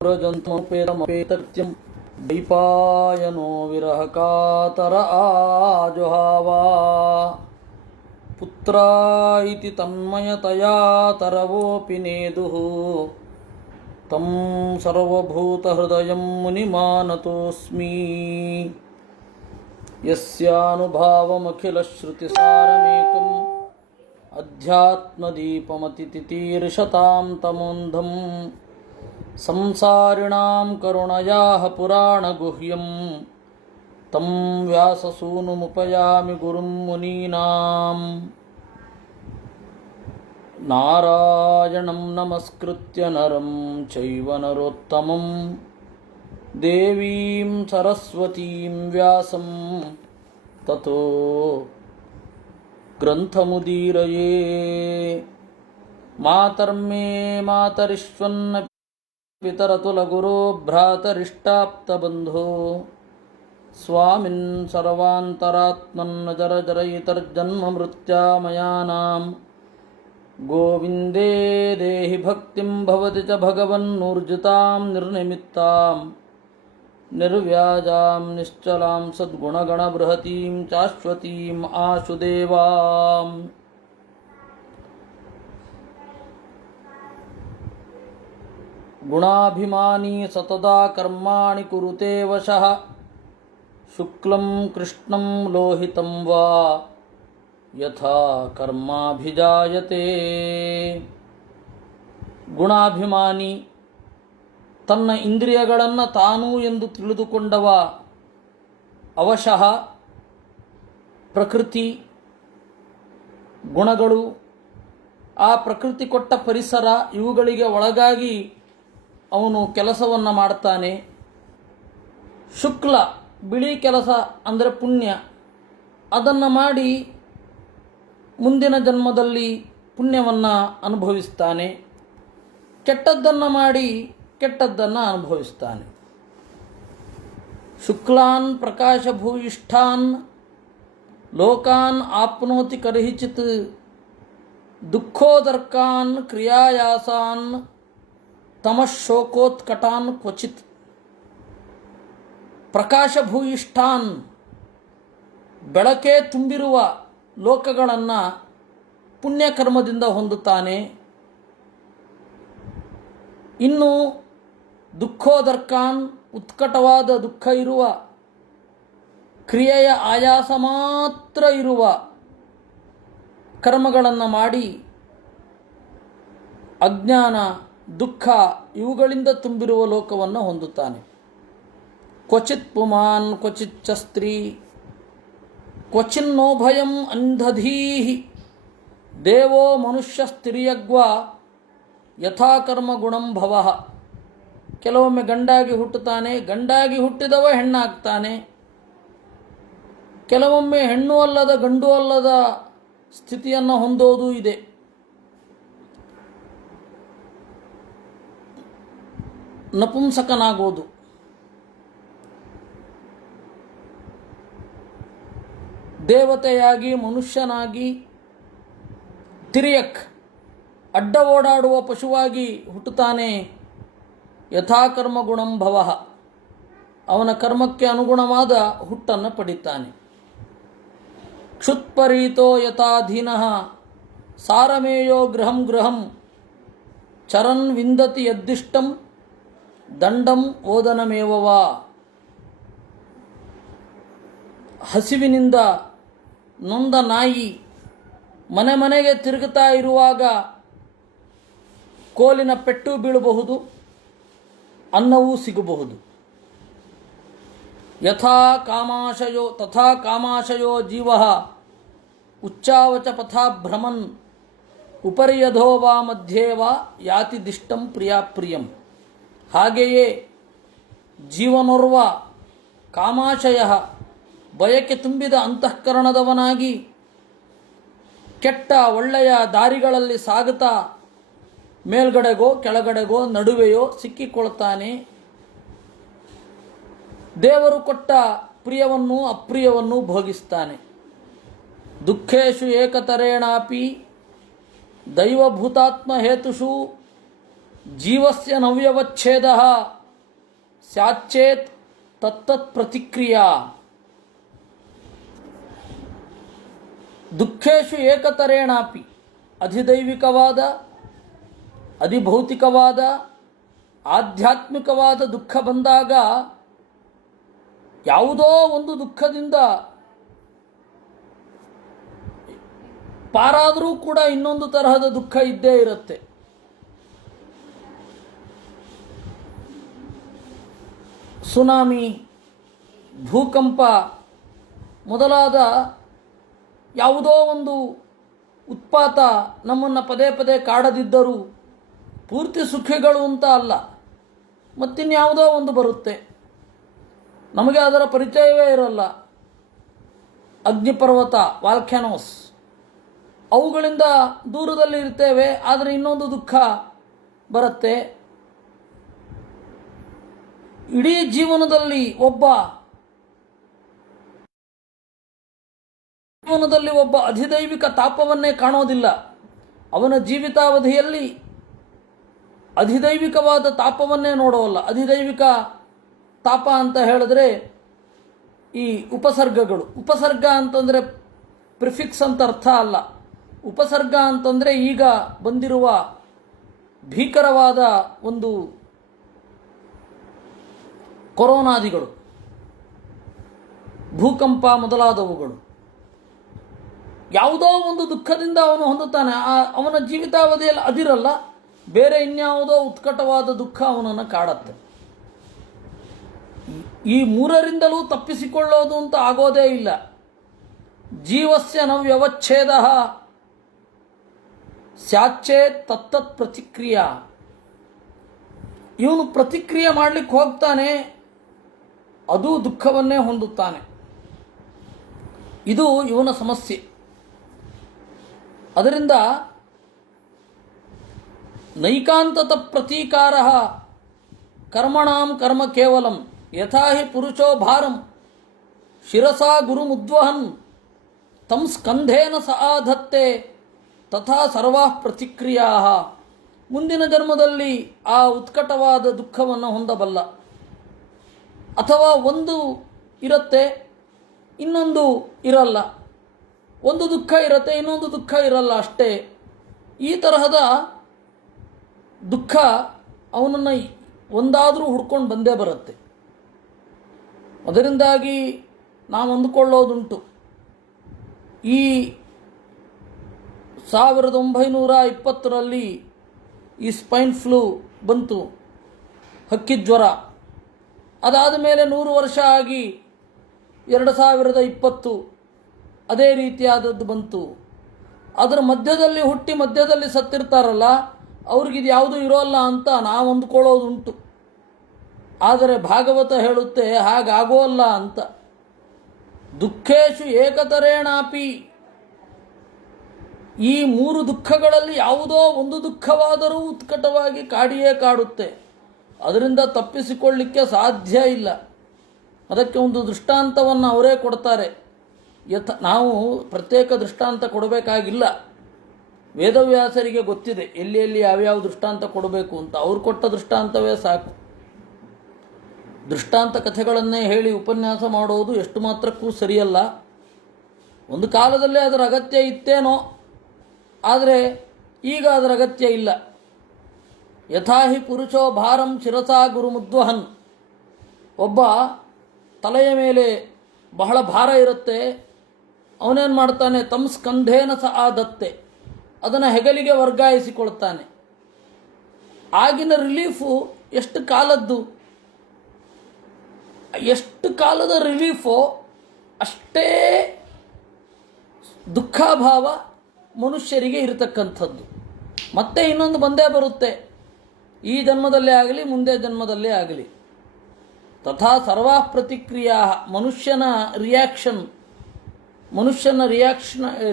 व्रजन्तमुपेतमपेतत्यं द्वैपायनो विरहकातर आजुहावा पुत्रा इति तन्मयतया तरवोऽपि नेदुः तं सर्वभूतहृदयं मुनिमानतोऽस्मि। यस्यानुभावमखिलश्रुतिसारमेकम् अध्यात्मदीपमतितितीर्षतां तमोन्धं संसारिणां करुणयाः पुराणगुह्यं तं व्याससूनुमुपयामि गुरुं मुनीनां। नारायणं नमस्कृत्य नरं चैव नरोत्तमं देवीं सरस्वतीं व्यासं ततो ग्रन्थमुदीरये। मातर्मे मातरिष्वन्न पितरतुलगुरो भ्रातरिष्टाप्तबन्धो स्वामिन् सर्वान्तरात्मन् जरजरयितर्जन्ममृत्यामयानां गोविन्दे देहि भक्तिं भवति च भगवन्नूर्जितां निर्निमित्तां निर्व्याजां निश्चलां सद्गुणगणबृहतीं शाश्वतीम् आशुदेवाम्। गुणाभिमानी सतदा कर्माणि कुरुते वशः शुक्लं कृष्णं लोहितं वा यथा कर्माभिजायते। ಗುಣಾಭಿಮಾನಿ ತನ್ನ ಇಂದ್ರಿಯಗಳನ್ನು ತಾನು ಎಂದು ತಿಳಿದುಕೊಂಡವ ಅವಶಃ ಪ್ರಕೃತಿ ಗುಣಗಳು ಆ ಪ್ರಕೃತಿ ಕೊಟ್ಟ ಪರಿಸರ ಇವುಗಳಿಗೆ ಒಳಗಾಗಿ ಅವನು ಕೆಲಸವನ್ನು ಮಾಡ್ತಾನೆ. ಶುಕ್ಲ ಬಿಳಿ ಕೆಲಸ ಅಂದರೆ ಪುಣ್ಯ, ಅದನ್ನು ಮಾಡಿ ಮುಂದಿನ ಜನ್ಮದಲ್ಲಿ ಪುಣ್ಯವನ್ನು ಅನುಭವಿಸ್ತಾನೆ. ಕೆಟ್ಟದ್ದನ್ನು ಮಾಡಿ ಕೆಟ್ಟದ್ದನ್ನು ಅನುಭವಿಸ್ತಾನೆ. ಶುಕ್ಲಾನ್ ಪ್ರಕಾಶಭೂಯಿಷ್ಠಾನ್ ಲೋಕಾನ್ ಆಪ್ನೋತಿ ಕರ್ಹಿಚಿತ್ ದುಃಖೋದರ್ಕಾನ್ ಕ್ರಿಯಾಯಾಸಾನ್ ತಮಶೋಕೋತ್ಕಟಾನ್ ಕ್ವಚಿತ್. ಪ್ರಕಾಶಭೂಯಿಷ್ಠಾನ್ ಬೆಳಕೇ ತುಂಬಿರುವ ಲೋಕಗಳನ್ನು ಪುಣ್ಯಕರ್ಮದಿಂದ ಹೊಂದುತ್ತಾನೆ. ಇನ್ನು ದುಃಖೋದರ್ಕಾನ್ ಉತ್ಕಟವಾದ ದುಃಖ ಇರುವ ಕ್ರಿಯೆಯ ಆಯಾಸ ಮಾತ್ರ ಇರುವ ಕರ್ಮಗಳನ್ನು ಮಾಡಿ ಅಜ್ಞಾನ ದುಃಖ ಇವುಗಳಿಂದ ತುಂಬಿರುವ ಲೋಕವನ್ನು ಹೊಂದುತ್ತಾನೆ. ಕ್ವಚಿತ್ ಪುಮಾನ್ ಕ್ವಚಿತ್ ಚ ಸ್ತ್ರೀ ಕ್ವಚಿನ್ನೋ ಭಯಂ ಅಂಧಧೀಹಿ ದೇವೋ ಮನುಷ್ಯಸ್ತಿರ್ಯಗ್ವ ಯಥಾ ಕರ್ಮ ಗುಣಂ ಭವಃ. ಕೆಲವೊಮ್ಮೆ ಗಂಡಾಗಿ ಹುಟ್ಟುತ್ತಾನೆ, ಗಂಡಾಗಿ ಹುಟ್ಟಿದವ ಹೆಣ್ಣಾಗ್ತಾನೆ. ಕೆಲವೊಮ್ಮೆ ಹೆಣ್ಣು ಅಲ್ಲದ ಗಂಡು ಅಲ್ಲದ ಸ್ಥಿತಿಯನ್ನು ಹೊಂದೋದು ಇದೆ. ನಪುಂಸಕನಾಗೋದು. ದೇವತೆಯಾಗಿ ಮನುಷ್ಯನಾಗಿ ತಿರ್ಯಕ್ ಅಡ್ಡ ಓಡಾಡುವ ಪಶುವಾಗಿ ಹುಟ್ಟುತ್ತಾನೆ. ಯಥಾಕರ್ಮ ಗುಣಂ ಭವಃ ಅವನ ಕರ್ಮಕ್ಕೆ ಅನುಗುಣವಾದ ಹುಟ್ಟನ್ನು ಪಡಿತಾನೆ. ಕ್ಷುತ್ಪರೀತೋ ಯಥಾಧೀನಃ ಸಾರಮೇಯೋ ಗೃಹಂ ಗೃಹಂ ಚರನ್ ವಿಂದತಿ ಯದ್ದಿಷ್ಟಂ ದಂಡಂ ಓದನಮೇವವಾ. ಹಸಿವಿನಿಂದ ನೊಂದ ನಾಯಿ ಮನೆ ಮನೆಗೆ ತಿರುಗುತ್ತಾ ಇರುವಾಗ ಕೋಲಿನ ಪೆಟ್ಟು ಬೀಳಬಹುದು, ಅನ್ನವೂ ಸಿಗಬಹುದು. ತಥಾ ಕಾಮಾಶಯೋ ಜೀವ ಉಚ್ಚಾವಚ ಪಥಾ ಭ್ರಮನ್ ಉಪರ್ಯಧೋ ವಾ ಮಧ್ಯೆ ವಾ ಯಾತಿ ದಿಷ್ಟಂ ಪ್ರಿಯಾಪ್ರಿಯಂ. ಹಾಗೆಯೇ ಜೀವನೋರ್ವ ಕಾಮಾಶಯ ಬಯಕೆ ತುಂಬಿದ ಅಂತಃಕರಣದವನಾಗಿ ಕೆಟ್ಟ ಒಳ್ಳೆಯ ದಾರಿಗಳಲ್ಲಿ ಸಾಗುತ್ತಾ ಮೇಲ್ಗಡೆಗೋ ಕೆಳಗಡೆಗೋ ನಡುವೆಯೋ ಸಿಕ್ಕಿಕೊಳ್ತಾನೆ. ದೇವರು ಕೊಟ್ಟ ಪ್ರಿಯವನ್ನು ಅಪ್ರಿಯವನ್ನು ಭೋಗಿಸ್ತಾನೆ. ದುಃಖೇಶು ಏಕತರೇಣಾಪಿ ದೈವಭೂತಾತ್ಮ ಹೇತುಷು ಜೀವಸ್ಯ ನವ್ಯವಚ್ಛೇದಃ ಸ್ಯಾಚ್ಚೇತ್ ತತ್ತತ್ ಪ್ರತಿಕ್ರಿಯಾ ದುಃಖೇಶು ಏಕತರೇಣಾಪಿ ಅಧಿದೈವಿಕವಾದ ಅಧಿಭೌತಿಕವಾದ ಆಧ್ಯಾತ್ಮಿಕವಾದ ದುಃಖ ಬಂದಾಗ ಯಾವುದೋ ಒಂದು ದುಃಖದಿಂದ ಪಾರಾದರೂ ಕೂಡ ಇನ್ನೊಂದು ತರಹದ ದುಃಖ ಇದ್ದೇ ಇರುತ್ತೆ. ಸುನಾಮಿ, ಭೂಕಂಪ ಮೊದಲಾದ ಯಾವುದೋ ಒಂದು ಉತ್ಪಾತ ನಮ್ಮನ್ನು ಪದೇ ಪದೇ ಕಾಡದಿದ್ದರೂ ಪೂರ್ತಿ ಸುಖಿಗಳು ಅಂತ ಅಲ್ಲ, ಮತ್ತಿನ್ಯಾವುದೋ ಒಂದು ಬರುತ್ತೆ, ನಮಗೆ ಅದರ ಪರಿಚಯವೇ ಇರಲ್ಲ. ಅಗ್ನಿಪರ್ವತ, ವಾಲ್ಕ್ಯಾನೋಸ್, ಅವುಗಳಿಂದ ದೂರದಲ್ಲಿ ಇರ್ತೇವೆ, ಆದರೆ ಇನ್ನೊಂದು ದುಃಖ ಬರುತ್ತೆ. ಇಡೀ ಜೀವನದಲ್ಲಿ ಒಬ್ಬ ಅಧಿದೈವಿಕ ತಾಪವನ್ನೇ ಕಾಣೋದಿಲ್ಲ. ಅವನ ಜೀವಿತಾವಧಿಯಲ್ಲಿ ಅಧಿದೈವಿಕವಾದ ತಾಪವನ್ನೇ ನೋಡೋಲ್ಲ. ಅಧಿದೈವಿಕ ತಾಪ ಅಂತ ಹೇಳಿದ್ರೆ ಈ ಉಪಸರ್ಗಗಳು. ಉಪಸರ್ಗ ಅಂತಂದರೆ ಪ್ರಿಫಿಕ್ಸ್ ಅಂತ ಅರ್ಥ ಅಲ್ಲ. ಉಪಸರ್ಗ ಅಂತಂದರೆ ಈಗ ಬಂದಿರುವ ಭೀಕರವಾದ ಒಂದು ಕೊರೋನಾದಿಗಳು, ಭೂಕಂಪ ಮೊದಲಾದವುಗಳು. ಯಾವುದೋ ಒಂದು ದುಃಖದಿಂದ ಅವನು ಹೊಂದುತ್ತಾನೆ. ಅವನ ಜೀವಿತಾವಧಿಯಲ್ಲಿ ಅದಿರಲ್ಲ, ಬೇರೆ ಇನ್ಯಾವುದೋ ಉತ್ಕಟವಾದ ದುಃಖ ಅವನನ್ನು ಕಾಡತ್ತೆ. ಈ ಮೂರರಿಂದಲೂ ತಪ್ಪಿಸಿಕೊಳ್ಳೋದು ಅಂತ ಆಗೋದೇ ಇಲ್ಲ. ಜೀವಸ್ಯ ನವ್ಯವಚ್ಛೇದಃ ಸ್ಯಾಚ್ಚೇತ್ ತತ್ತತ್ ಪ್ರತಿಕ್ರಿಯಾ. ಇವನು ಪ್ರತಿಕ್ರಿಯೆ ಮಾಡಲಿಕ್ಕೆ ಹೋಗ್ತಾನೆ, ಅದು ದುಃಖವನ್ನೇ ಹೊಂದುತ್ತಾನೆ. ಇದು ಇವನ ಸಮಸ್ಯೆ. ಅದರಿಂದ ನೈಕಾಂತತ ಪ್ರತೀಕಾರ ಕರ್ಮಣಾಂ ಕರ್ಮ ಕೇವಲಂ ಯಥಾ ಹಿ ಪುರುಷೋ ಭಾರಂ ಶಿರಸಾ ಗುರುಮುದ್ವಹನ್ ತಂ ಸ್ಕಂಧೇನ ಸ ಆಧತ್ತೆ ತಥಾ ಸರ್ವಾ ಪ್ರತಿಕ್ರಿಯಾ. ಮುಂದಿನ ಜನ್ಮದಲ್ಲಿ ಆ ಉತ್ಕಟವಾದ ದುಃಖವನ್ನು ಹೊಂದಬಲ್ಲ. ಅಥವಾ ಒಂದು ಇರುತ್ತೆ, ಇನ್ನೊಂದು ಇರಲ್ಲ. ಒಂದು ದುಃಖ ಇರುತ್ತೆ, ಇನ್ನೊಂದು ದುಃಖ ಇರಲ್ಲ, ಅಷ್ಟೇ. ಈ ತರಹದ ದುಃಖ ಅವನನ್ನು ಒಂದಾದರೂ ಹುಡ್ಕೊಂಡು ಬಂದೇ ಬರುತ್ತೆ. ಅದರಿಂದಾಗಿ ನಾವು ಅಂದುಕೊಳ್ಳೋದುಂಟು, ಈ 1920ರಲ್ಲಿ ಈ ಸ್ಪೈನ್ ಫ್ಲೂ ಬಂತು, ಹಕ್ಕಿಜ್ವರ. ಅದಾದ ಮೇಲೆ 100 ವರ್ಷ ಆಗಿ 2020 ಅದೇ ರೀತಿಯಾದದ್ದು ಬಂತು. ಅದರ ಮಧ್ಯದಲ್ಲಿ ಹುಟ್ಟಿ ಮಧ್ಯದಲ್ಲಿ ಸತ್ತಿರ್ತಾರಲ್ಲ, ಅವ್ರಿಗಿದು ಯಾವುದೂ ಇರೋಲ್ಲ ಅಂತ ನಾವು ಅಂದ್ಕೊಳ್ಳೋದುಂಟು. ಆದರೆ ಭಾಗವತ ಹೇಳುತ್ತೆ ಹಾಗಾಗೋಲ್ಲ ಅಂತ. ದುಃಖೇಶು ಏಕತರೇಣಾಪಿ. ಈ 3 ದುಃಖಗಳಲ್ಲಿ ಯಾವುದೋ ಒಂದು ದುಃಖವಾದರೂ ಉತ್ಕಟವಾಗಿ ಕಾಡಿಯೇ ಕಾಡುತ್ತೆ. ಅದರಿಂದ ತಪ್ಪಿಸಿಕೊಳ್ಳಲಿಕ್ಕೆ ಸಾಧ್ಯ ಇಲ್ಲ. ಅದಕ್ಕೆ ಒಂದು ದೃಷ್ಟಾಂತವನ್ನು ಅವರೇ ಕೊಡ್ತಾರೆ. ನಾವು ಪ್ರತ್ಯೇಕ ದೃಷ್ಟಾಂತ ಕೊಡಬೇಕಾಗಿಲ್ಲ. ವೇದವ್ಯಾಸರಿಗೆ ಗೊತ್ತಿದೆ ಎಲ್ಲಿ ಎಲ್ಲಿ ಯಾವ್ಯಾವ ದೃಷ್ಟಾಂತ ಕೊಡಬೇಕು ಅಂತ. ಅವ್ರು ಕೊಟ್ಟ ದೃಷ್ಟಾಂತವೇ ಸಾಕು. ದೃಷ್ಟಾಂತ ಕಥೆಗಳನ್ನೇ ಹೇಳಿ ಉಪನ್ಯಾಸ ಮಾಡೋದು ಎಷ್ಟು ಮಾತ್ರಕ್ಕೂ ಸರಿಯಲ್ಲ. ಒಂದು ಕಾಲದಲ್ಲೇ ಅದರ ಅಗತ್ಯ ಇತ್ತೇನೋ, ಆದರೆ ಈಗ ಅದರ ಅಗತ್ಯ ಇಲ್ಲ. ಯಥಾ ಹಿ ಪುರುಷೋ ಭಾರಂ ಶಿರಸಾ ಗುರುಮುದ್ವಹನ್. ಒಬ್ಬ ತಲೆಯ ಮೇಲೆ ಬಹಳ ಭಾರ ಇರುತ್ತೆ, ಅವನೇನು ಮಾಡ್ತಾನೆ, ತಮ್ಮ ಸ್ಕಂಧೇನ ಸ ಆದತ್ತೆ, ಅದನ್ನು ಹೆಗಲಿಗೆ ವರ್ಗಾಯಿಸಿಕೊಳ್ತಾನೆ. ಆಗಿನ ರಿಲೀಫು ಎಷ್ಟು ಕಾಲದ್ದು, ಎಷ್ಟು ಕಾಲದ ರಿಲೀಫೋ ಅಷ್ಟೇ ದುಃಖಾಭಾವ ಮನುಷ್ಯರಿಗೆ ಇರತಕ್ಕಂಥದ್ದು. ಮತ್ತೆ ಇನ್ನೊಂದು ಬಂದೇ ಬರುತ್ತೆ, ಈ ಜನ್ಮದಲ್ಲೇ ಆಗಲಿ ಮುಂದೆ ಜನ್ಮದಲ್ಲೇ ಆಗಲಿ. ತಥಾ ಸರ್ವಾ ಪ್ರತಿಕ್ರಿಯಾ. ಮನುಷ್ಯನ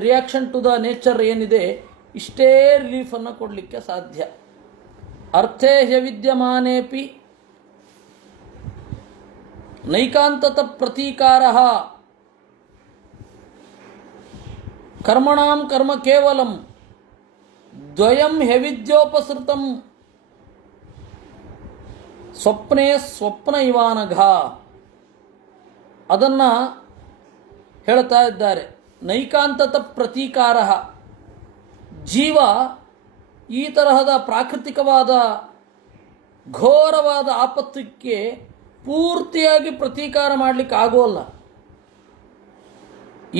ರಿಯಾಕ್ಷನ್ ಟು ದ ನೇಚರ್ ಏನಿದೆ, ಇಷ್ಟೇ ರಿಲೀಫನ್ನು ಕೊಡಲಿಕ್ಕೆ ಸಾಧ್ಯ. ಅರ್ಥೇ ಹ್ಯವಿದ್ಯಮಾನೇಪಿ ನೈಕಾಂತತ ಪ್ರತೀಕಾರ ಕರ್ಮಣಾಂ ಕರ್ಮ ಕೇವಲಂ ದ್ವಯಂ ಹ್ಯವಿದ್ಯೋಪಸೃತಂ ಸ್ವಪ್ನೇ ಸ್ವಪ್ನ ಇವಾನಘ ಅದನ್ನು ಹೇಳ್ತಾ ಇದ್ದಾರೆ. ನೈಕಾಂತತ ಪ್ರತೀಕಾರ, ಜೀವ ಈ ತರಹದ ಪ್ರಾಕೃತಿಕವಾದ ಘೋರವಾದ ಆಪತ್ತಕ್ಕೆ ಪೂರ್ತಿಯಾಗಿ ಪ್ರತೀಕಾರ ಮಾಡಲಿಕ್ಕೆ ಆಗೋಲ್ಲ.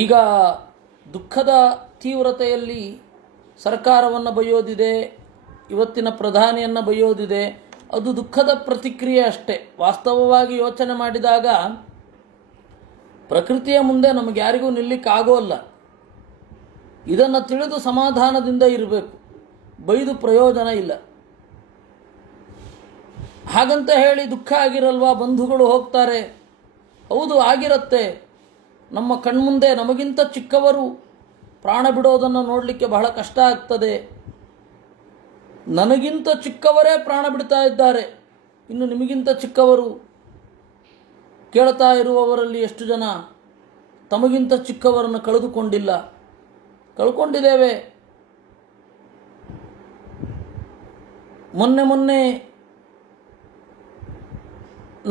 ಈಗ ದುಃಖದ ತೀವ್ರತೆಯಲ್ಲಿ ಸರ್ಕಾರವನ್ನು ಬೈಯೋದಿದೆ, ಇವತ್ತಿನ ಪ್ರಧಾನಿಯನ್ನು ಬೈಯೋದಿದೆ, ಅದು ದುಃಖದ ಪ್ರತಿಕ್ರಿಯೆ ಅಷ್ಟೇ. ವಾಸ್ತವವಾಗಿ ಯೋಚನೆ ಮಾಡಿದಾಗ ಪ್ರಕೃತಿಯ ಮುಂದೆ ನಮಗೆ ಯಾರಿಗೂ ನಿಲ್ಲಕ್ಕಾಗೋಲ್ಲ. ಇದನ್ನು ತಿಳಿದು ಸಮಾಧಾನದಿಂದ ಇರಬೇಕು, ಬೈದು ಪ್ರಯೋಜನ ಇಲ್ಲ. ಹಾಗಂತ ಹೇಳಿ ದುಃಖ ಆಗಿರಲ್ವಾ, ಬಂಧುಗಳು ಹೋಗ್ತಾರೆ, ಹೌದು ಆಗಿರುತ್ತೆ. ನಮ್ಮ ಕಣ್ಮುಂದೆ ನಮಗಿಂತ ಚಿಕ್ಕವರು ಪ್ರಾಣ ಬಿಡೋದನ್ನು ನೋಡಲಿಕ್ಕೆ ಬಹಳ ಕಷ್ಟ ಆಗ್ತದೆ. ನನಗಿಂತ ಚಿಕ್ಕವರೇ ಪ್ರಾಣ ಬಿಡ್ತಾ ಇದ್ದಾರೆ, ಇನ್ನು ನಿಮಗಿಂತ ಚಿಕ್ಕವರು ಕೇಳ್ತಾ ಇರುವವರಲ್ಲಿ ಎಷ್ಟು ಜನ ತಮಗಿಂತ ಚಿಕ್ಕವರನ್ನು ಕಳ್ಕೊಂಡಿದ್ದೇವೆ. ಮೊನ್ನೆ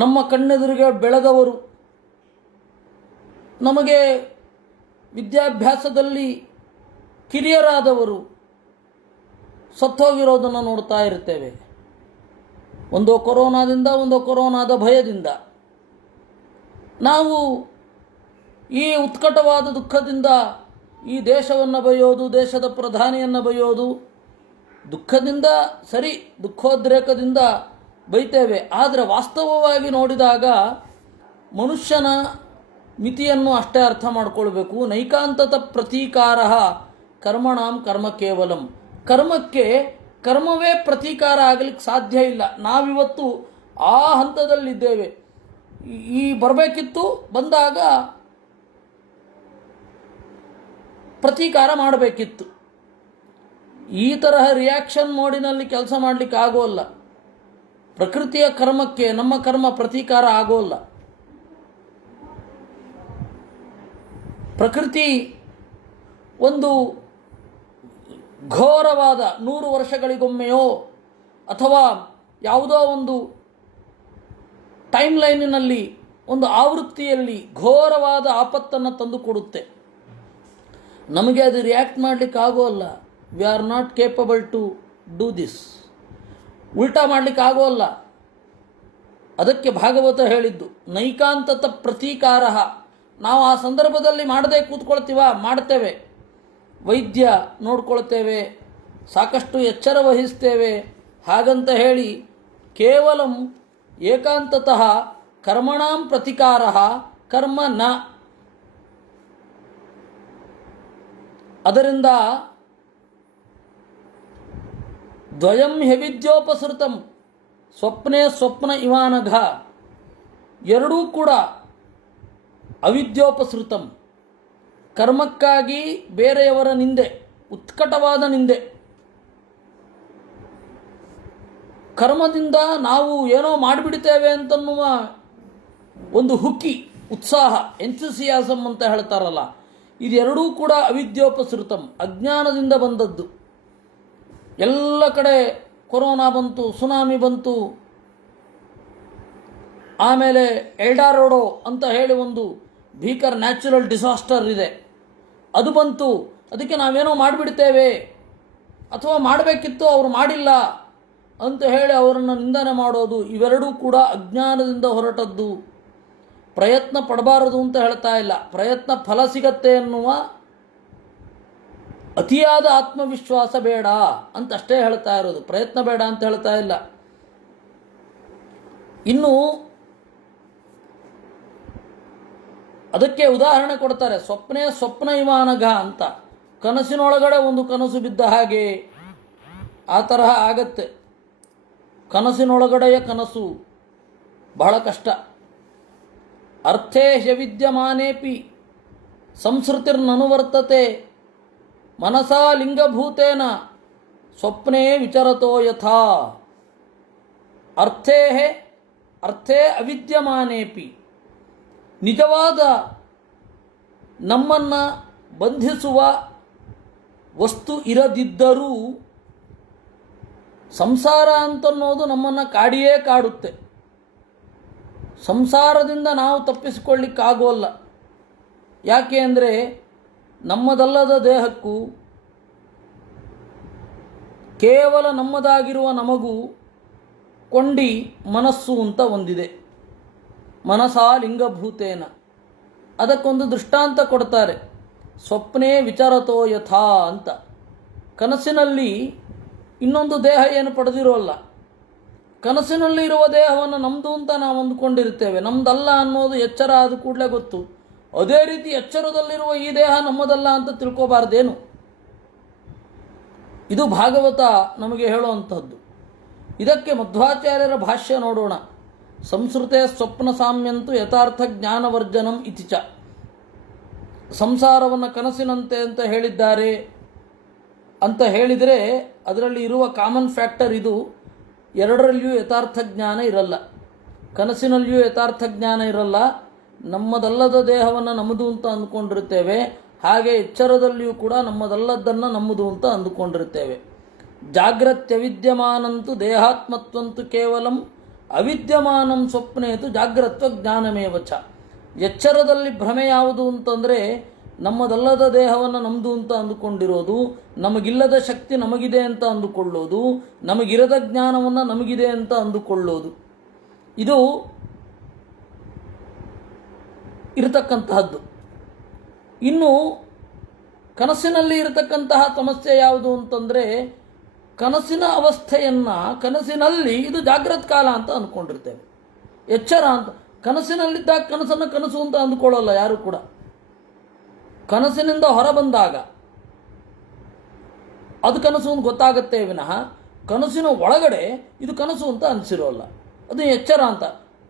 ನಮ್ಮ ಕಣ್ಣೆದುರಿಗೆ ಬೆಳೆದವರು, ನಮಗೆ ವಿದ್ಯಾಭ್ಯಾಸದಲ್ಲಿ ಕಿರಿಯರಾದವರು ಸತ್ತೋಗಿರೋದನ್ನು ನೋಡ್ತಾ ಇರ್ತೇವೆ. ಒಂದೋ ಕೊರೋನಾದಿಂದ, ಒಂದೋ ಕೊರೋನಾದ ಭಯದಿಂದ. ನಾವು ಈ ಉತ್ಕಟವಾದ ದುಃಖದಿಂದ ಈ ದೇಶವನ್ನು ಬೈಯೋದು, ದೇಶದ ಪ್ರಧಾನಿಯನ್ನು ಬೈಯೋದು, ದುಃಖದಿಂದ ಸರಿ, ದುಃಖೋದ್ರೇಕದಿಂದ ಬೈತೇವೆ. ಆದರೆ ವಾಸ್ತವವಾಗಿ ನೋಡಿದಾಗ ಮನುಷ್ಯನ ಮಿತಿಯನ್ನು ಅಷ್ಟೇ ಅರ್ಥ ಮಾಡಿಕೊಳ್ಬೇಕು. ನೈಕಾಂತತ ಪ್ರತೀಕಾರ ಕರ್ಮಣಾಂ ಕರ್ಮ ಕೇವಲಂ. ಕರ್ಮಕ್ಕೆ ಕರ್ಮವೇ ಪ್ರತೀಕಾರ ಆಗಲಿಕ್ಕೆ ಸಾಧ್ಯ ಇಲ್ಲ. ನಾವಿವತ್ತು ಆ ಹಂತದಲ್ಲಿದ್ದೇವೆ. ಈ ಬರಬೇಕಿತ್ತು, ಬಂದಾಗ ಪ್ರತೀಕಾರ ಮಾಡಬೇಕಿತ್ತು. ಈ ತರಹ ರಿಯಾಕ್ಷನ್ ಮೋಡಿನಲ್ಲಿ ಕೆಲಸ ಮಾಡಲಿಕ್ಕೆ ಆಗೋಲ್ಲ. ಪ್ರಕೃತಿಯ ಕರ್ಮಕ್ಕೆ ನಮ್ಮ ಕರ್ಮ ಪ್ರತೀಕಾರ ಆಗೋಲ್ಲ. ಪ್ರಕೃತಿ ಒಂದು ಘೋರವಾದ 100 ವರ್ಷಗಳಿಗೊಮ್ಮೆಯೋ ಅಥವಾ ಯಾವುದೋ ಒಂದು ಟೈಮ್ ಲೈನಿನಲ್ಲಿ, ಒಂದು ಆವೃತ್ತಿಯಲ್ಲಿ ಘೋರವಾದ ಆಪತ್ತನ್ನು ತಂದು ಕೊಡುತ್ತೆ. ನಮಗೆ ಅದು ರಿಯಾಕ್ಟ್ ಮಾಡಲಿಕ್ಕೆ ಆಗೋಲ್ಲ. We are not capable to do this. ಉಲ್ಟಾ ಮಾಡಲಿಕ್ಕೆ ಆಗೋಲ್ಲ. ಅದಕ್ಕೆ ಭಾಗವತ ಹೇಳಿದ್ದು ನೈಕಾಂತತ ಪ್ರತೀಕಾರ. ನಾವು ಆ ಸಂದರ್ಭದಲ್ಲಿ ಮಾಡದೆ ಕೂತ್ಕೊಳ್ತೀವ, ಮಾಡ್ತೇವೆ. ವೈದ್ಯ ನೋಡ್ಕೊಳ್ತೇವೆ, ಸಾಕಷ್ಟು ಎಚ್ಚರ ವಹಿಸ್ತೇವೆ. ಹಾಗಂತ ಹೇಳಿ ಕೇವಲಂ ಏಕಾಂತತಃ ಕರ್ಮಣಾಂ ಪ್ರತೀಕಾರ ಕರ್ಮ ನ. ಅದರಿಂದ ದ್ವಯಂ ಹೆವಿದ್ಯೋಪಸೃತಂ ಸ್ವಪ್ನೇ ಸ್ವಪ್ನ ಇವಾನಘ. ಎರಡೂ ಕೂಡ ಅವಿದ್ಯೋಪಸೃತಂ, ಕರ್ಮಕ್ಕಾಗಿ ಬೇರೆಯವರ ನಿಂದೆ, ಉತ್ಕಟವಾದ ನಿಂದೆ. ಕರ್ಮದಿಂದ ನಾವು ಏನೋ ಮಾಡಿಬಿಡ್ತೇವೆ ಅಂತನ್ನುವ ಒಂದು ಹುಕ್ಕಿ, ಉತ್ಸಾಹ, ಎಂಥೂಸಿಯಾಸಮ್ ಅಂತ ಹೇಳ್ತಾರಲ್ಲ, ಇದೆರಡೂ ಕೂಡ ಅವಿದ್ಯೋಪಸೃತಂ, ಅಜ್ಞಾನದಿಂದ ಬಂದದ್ದು. ಎಲ್ಲ ಕಡೆ ಕೊರೋನಾ ಬಂತು, ಸುನಾಮಿ ಬಂತು, ಆಮೇಲೆ ಎಲ್ಡಾರೋಡೋ ಅಂತ ಹೇಳಿ ಒಂದು ಭೀಕರ ನ್ಯಾಚುರಲ್ ಡಿಸಾಸ್ಟರ್ ಇದೆ, ಅದು ಬಂತು. ಅದಕ್ಕೆ ನಾವೇನೋ ಮಾಡಿಬಿಡ್ತೇವೆ, ಅಥವಾ ಮಾಡಬೇಕಿತ್ತು ಅವರು ಮಾಡಿಲ್ಲ ಅಂತ ಹೇಳಿ ಅವರನ್ನು ನಿಂದನೆ ಮಾಡೋದು, ಇವೆರಡೂ ಕೂಡ ಅಜ್ಞಾನದಿಂದ ಹೊರಟದ್ದು. ಪ್ರಯತ್ನ ಪಡಬಾರದು ಅಂತ ಹೇಳ್ತಾ ಇಲ್ಲ, ಪ್ರಯತ್ನ ಫಲ ಸಿಗತ್ತೆ ಎನ್ನುವ ಅತಿಯಾದ ಆತ್ಮವಿಶ್ವಾಸ ಬೇಡ ಅಂತಷ್ಟೇ ಹೇಳ್ತಾ ಇರೋದು, ಪ್ರಯತ್ನ ಬೇಡ ಅಂತ ಹೇಳ್ತಾ ಇಲ್ಲ. ಇನ್ನು ಅದಕ್ಕೆ ಉದಾಹರಣೆ ಕೊಡ್ತಾರೆ, ಸ್ವಪ್ನೇ ಸ್ವಪ್ನ ಇವಾನಘ ಅಂತ. ಕನಸಿನೊಳಗಡೆ ಒಂದು ಕನಸು ಬಿದ್ದ ಹಾಗೆ ಆ ತರಹ ಆಗತ್ತೆ. ಕನಸಿನೊಳಗಡೆಯ ಕನಸು ಬಹಳ ಕಷ್ಟ. ಅರ್ಥೇ ಹ್ಯವಿದ್ಯಮಾನೇಪಿ ಸಂಸ್ಕೃತಿರ್ನನುವರ್ತತೆ ಮನಸಾ ಲಿಂಗಭೂತೇನ ಸ್ವಪ್ನೇ ವಿಚರತೋ ಯಥಾ. ಅರ್ಥೇ ಅವಿದ್ಯಮಾನೇಪಿ, ನಿಜವಾದ ನಮ್ಮನ್ನು ಬಂಧಿಸುವ ವಸ್ತು ಇರದಿದ್ದರೂ ಸಂಸಾರ ಅಂತನ್ನೋದು ನಮ್ಮನ್ನು ಕಾಡಿಯೇ ಕಾಡುತ್ತೆ. ಸಂಸಾರದಿಂದ ನಾವು ತಪ್ಪಿಸಿಕೊಳ್ಳಿಕ್ಕಾಗೋಲ್ಲ. ಯಾಕೆ ಅಂದರೆ ನಮ್ಮದಲ್ಲದ ದೇಹಕ್ಕೂ ಕೇವಲ ನಮ್ಮದಾಗಿರುವ ನಮಗೂ ಕೊಂಡಿ ಮನಸ್ಸು ಅಂತ ಒಂದಿದೆ. ಮನಸಾ ಲಿಂಗಭೂತೇನ. ಅದಕ್ಕೊಂದು ದೃಷ್ಟಾಂತ ಕೊಡ್ತಾರೆ. ಸ್ವಪ್ನೇ ವಿಚಾರತೋ ಯಥಾ ಅಂತ. ಕನಸಿನಲ್ಲಿ ಇನ್ನೊಂದು ದೇಹ ಏನು ಪಡೆದಿರೋಲ್ಲ. ಕನಸಿನಲ್ಲಿ ಇರುವ ದೇಹವನ್ನು ನಮ್ಮದು ಅಂತ ನಾವು ಅಂದುಕೊಂಡಿರ್ತೇವೆ. ನಮ್ಮದಲ್ಲ ಅನ್ನೋದು ಎಚ್ಚರ ಆದ ಕೂಡಲೇ ಗೊತ್ತು. ಅದೇ ರೀತಿ ಎಚ್ಚರದಲ್ಲಿರುವ ಈ ದೇಹ ನಮ್ಮದಲ್ಲ ಅಂತ ತಿಳ್ಕೋಬಾರ್ದೇನು? ಇದು ಭಾಗವತ ನಮಗೆ ಹೇಳುವಂಥದ್ದು. ಇದಕ್ಕೆ ಮಧ್ವಾಚಾರ್ಯರ ಭಾಷ್ಯ ನೋಡೋಣ. ಸಂಸ್ಕೃತೆ ಸ್ವಪ್ನ ಸಾಮ್ಯಂತು ಯಥಾರ್ಥ ಜ್ಞಾನವರ್ಜನಂ ಇತಿ ಚ. ಸಂಸಾರವನ್ನು ಕನಸಿನಂತೆ ಅಂತ ಹೇಳಿದ್ದಾರೆ ಅಂತ ಹೇಳಿದರೆ ಅದರಲ್ಲಿ ಇರುವ ಕಾಮನ್ ಫ್ಯಾಕ್ಟರ್ ಇದು. ಎರಡರಲ್ಲಿಯೂ ಯಥಾರ್ಥ ಜ್ಞಾನ ಇರಲ್ಲ. ಕನಸಿನಲ್ಲಿಯೂ ಯಥಾರ್ಥ ಜ್ಞಾನ ಇರಲ್ಲ. ನಮ್ಮದಲ್ಲದ ದೇಹವನ್ನು ನಮ್ಮದು ಅಂತ ಅಂದುಕೊಂಡಿರ್ತೇವೆ. ಹಾಗೆ ಎಚ್ಚರದಲ್ಲಿಯೂ ಕೂಡ ನಮ್ಮದಲ್ಲದ್ದನ್ನು ನಮ್ಮದು ಅಂತ ಅಂದುಕೊಂಡಿರ್ತೇವೆ. ಜಾಗ್ರತ್ಯವಿದ್ಯಮಾನಂತು ದೇಹಾತ್ಮತ್ವಂತು ಕೇವಲಂ ಅವಿದ್ಯಮಾನಂ ಸ್ವಪ್ನೇತು ಜಾಗ್ರತ್ವ ಜ್ಞಾನಮೇವ ಚ. ಎಚ್ಚರದಲ್ಲಿ ಭ್ರಮೆ ಯಾವುದು ಅಂತಂದರೆ ನಮ್ಮದಲ್ಲದ ದೇಹವನ್ನು ನಮ್ಮದು ಅಂತ ಅಂದುಕೊಂಡಿರೋದು, ನಮಗಿಲ್ಲದ ಶಕ್ತಿ ನಮಗಿದೆ ಅಂತ ಅಂದುಕೊಳ್ಳೋದು, ನಮಗಿರದ ಜ್ಞಾನವನ್ನು ನಮಗಿದೆ ಅಂತ ಅಂದುಕೊಳ್ಳೋದು. ಇದು ಇರತಕ್ಕಂತಹದ್ದು. ಇನ್ನು ಕನಸಿನಲ್ಲಿ ಇರತಕ್ಕಂತಹ ಸಮಸ್ಯೆ ಯಾವುದು ಅಂತಂದರೆ ಕನಸಿನ ಅವಸ್ಥೆಯನ್ನು ಕನಸಿನಲ್ಲಿ ಇದು ಜಾಗೃತ ಕಾಲ ಅಂತ ಅಂದ್ಕೊಂಡಿರ್ತೇವೆ. ಎಚ್ಚರ ಅಂತ ಕನಸಿನಲ್ಲಿದ್ದಾಗ ಕನಸನ್ನು ಕನಸು ಅಂತ ಅಂದುಕೊಳ್ಳಲ್ಲ ಯಾರು ಕೂಡ. ಕನಸಿನಿಂದ ಹೊರಬಂದಾಗ ಅದು ಕನಸು ಅಂತ ಗೊತ್ತಾಗತ್ತೆ ವಿನಃ ಕನಸಿನ ಒಳಗಡೆ ಇದು ಕನಸು ಅಂತ ಅನಿಸಿರೋಲ್ಲ. ಅದು ಎಚ್ಚರ ಅಂತ.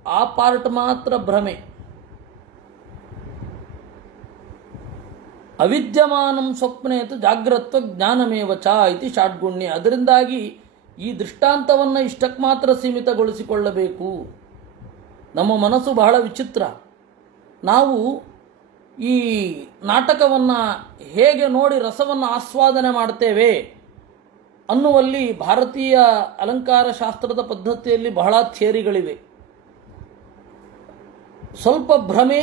ಆ ಪಾರ್ಟ್ ಮಾತ್ರ ಭ್ರಮೆ. ಅವಿದ್ಯಮಾನಂ ಸ್ವಪ್ನೇತು ಜಾಗ್ರತ್ವ ಜ್ಞಾನಮೇವ ಚ ಇತಿ ಷಾಡ್ಗುಣ್ಯ. ಅದರಿಂದಾಗಿ ಈ ದೃಷ್ಟಾಂತವನ್ನು ಇಷ್ಟಕ್ಕೆ ಮಾತ್ರ ಸೀಮಿತಗೊಳಿಸಿಕೊಳ್ಳಬೇಕು. ನಮ್ಮ ಮನಸ್ಸು ಬಹಳ ವಿಚಿತ್ರ. ನಾವು ಈ ನಾಟಕವನ್ನು ಹೇಗೆ ನೋಡಿ ರಸವನ್ನು ಆಸ್ವಾದನೆ ಮಾಡ್ತೇವೆ ಅನ್ನುವಲ್ಲಿ ಭಾರತೀಯ ಅಲಂಕಾರ ಶಾಸ್ತ್ರದ ಪದ್ಧತಿಯಲ್ಲಿ ಬಹಳ ಥಿಯರಿಗಳಿವೆ. ಸ್ವಲ್ಪ ಭ್ರಮೆ,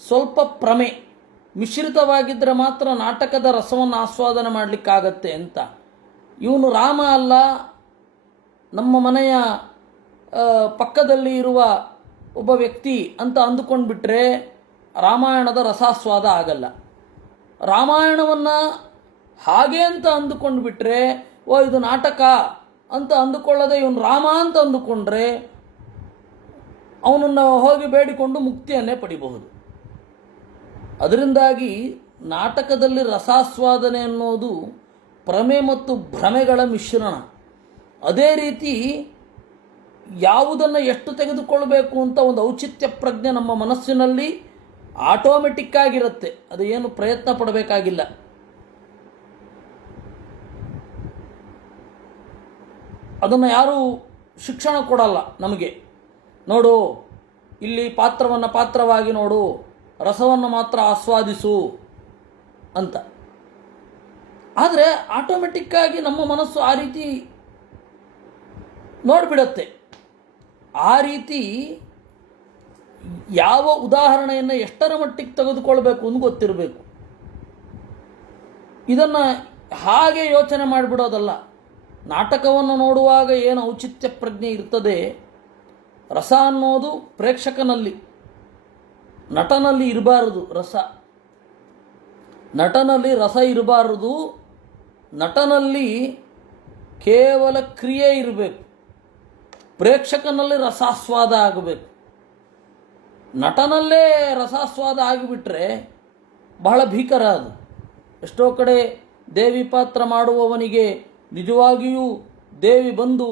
ಸ್ವಲ್ಪ ಪ್ರಮೆ ಮಿಶ್ರಿತವಾಗಿದ್ದರೆ ಮಾತ್ರ ನಾಟಕದ ರಸವನ್ನು ಆಸ್ವಾದನೆ ಮಾಡಲಿಕ್ಕಾಗತ್ತೆ ಅಂತ. ಇವನು ರಾಮ ಅಲ್ಲ, ನಮ್ಮ ಮನೆಯ ಪಕ್ಕದಲ್ಲಿ ಇರುವ ಒಬ್ಬ ವ್ಯಕ್ತಿ ಅಂತ ಅಂದುಕೊಂಡ್ಬಿಟ್ರೆ ರಾಮಾಯಣದ ರಸಾಸ್ವಾದ ಆಗಲ್ಲ. ರಾಮಾಯಣವನ್ನು ಹಾಗೆ ಅಂತ ಅಂದುಕೊಂಡ್ಬಿಟ್ರೆ ಇದು ನಾಟಕ ಅಂತ ಅಂದುಕೊಳ್ಳದೆ ಇವನು ರಾಮ ಅಂತ ಅಂದುಕೊಂಡ್ರೆ ಅವನನ್ನು ಹೋಗಿ ಬೇಡಿಕೊಂಡು ಮುಕ್ತಿಯನ್ನೇ ಪಡಿಬಹುದು. ಅದರಿಂದಾಗಿ ನಾಟಕದಲ್ಲಿ ರಸಾಸ್ವಾದನೆ ಅನ್ನೋದು ಪ್ರಮೆ ಮತ್ತು ಭ್ರಮೆಗಳ ಮಿಶ್ರಣ. ಅದೇ ರೀತಿ ಯಾವುದನ್ನು ಎಷ್ಟು ತೆಗೆದುಕೊಳ್ಬೇಕು ಅಂತ ಒಂದು ಔಚಿತ್ಯ ಪ್ರಜ್ಞೆ ನಮ್ಮ ಮನಸ್ಸಿನಲ್ಲಿ ಆಟೋಮೆಟಿಕ್ ಆಗಿರುತ್ತೆ. ಅದು ಏನು ಪ್ರಯತ್ನ ಪಡಬೇಕಾಗಿಲ್ಲ. ಅದನ್ನು ಯಾರೂ ಶಿಕ್ಷಣ ಕೊಡಲ್ಲ ನಮಗೆ. ನೋಡು, ಇಲ್ಲಿ ಪಾತ್ರವನ್ನು ಪಾತ್ರವಾಗಿ ನೋಡು, ರಸವನ್ನು ಮಾತ್ರ ಆಸ್ವಾದಿಸು ಅಂತ. ಆದರೆ ಆಟೋಮೆಟಿಕ್ಕಾಗಿ ನಮ್ಮ ಮನಸ್ಸು ಆ ರೀತಿ ನೋಡಿಬಿಡತ್ತೆ. ಆ ರೀತಿ ಯಾವ ಉದಾಹರಣೆಯನ್ನು ಎಷ್ಟರ ಮಟ್ಟಿಗೆ ತೆಗೆದುಕೊಳ್ಬೇಕು ಅಂತ ಗೊತ್ತಿರಬೇಕು. ಇದನ್ನು ಹಾಗೆ ಯೋಚನೆ ಮಾಡಿಬಿಡೋದಲ್ಲ. ನಾಟಕವನ್ನು ನೋಡುವಾಗ ಏನು ಔಚಿತ್ಯ ಪ್ರಜ್ಞೆ ಇರ್ತದೆ, ರಸ ಅನ್ನೋದು ಪ್ರೇಕ್ಷಕನಲ್ಲಿ, ನಟನಲ್ಲಿ ಇರಬಾರದು. ನಟನಲ್ಲಿ ರಸ ಇರಬಾರದು. ನಟನಲ್ಲಿ ಕೇವಲ ಕ್ರಿಯೆ ಇರಬೇಕು. ಪ್ರೇಕ್ಷಕನಲ್ಲಿ ರಸಾಸ್ವಾದ ಆಗಬೇಕು. ನಟನಲ್ಲೇ ರಸಾಸ್ವಾದ ಆಗಿಬಿಟ್ರೆ ಬಹಳ ಭೀಕರ ಅದು. ಎಷ್ಟೋ ಕಡೆ ದೇವಿ ಪಾತ್ರ ಮಾಡುವವನಿಗೆ ನಿಜವಾಗಿಯೂ ದೇವಿ ಬಂದು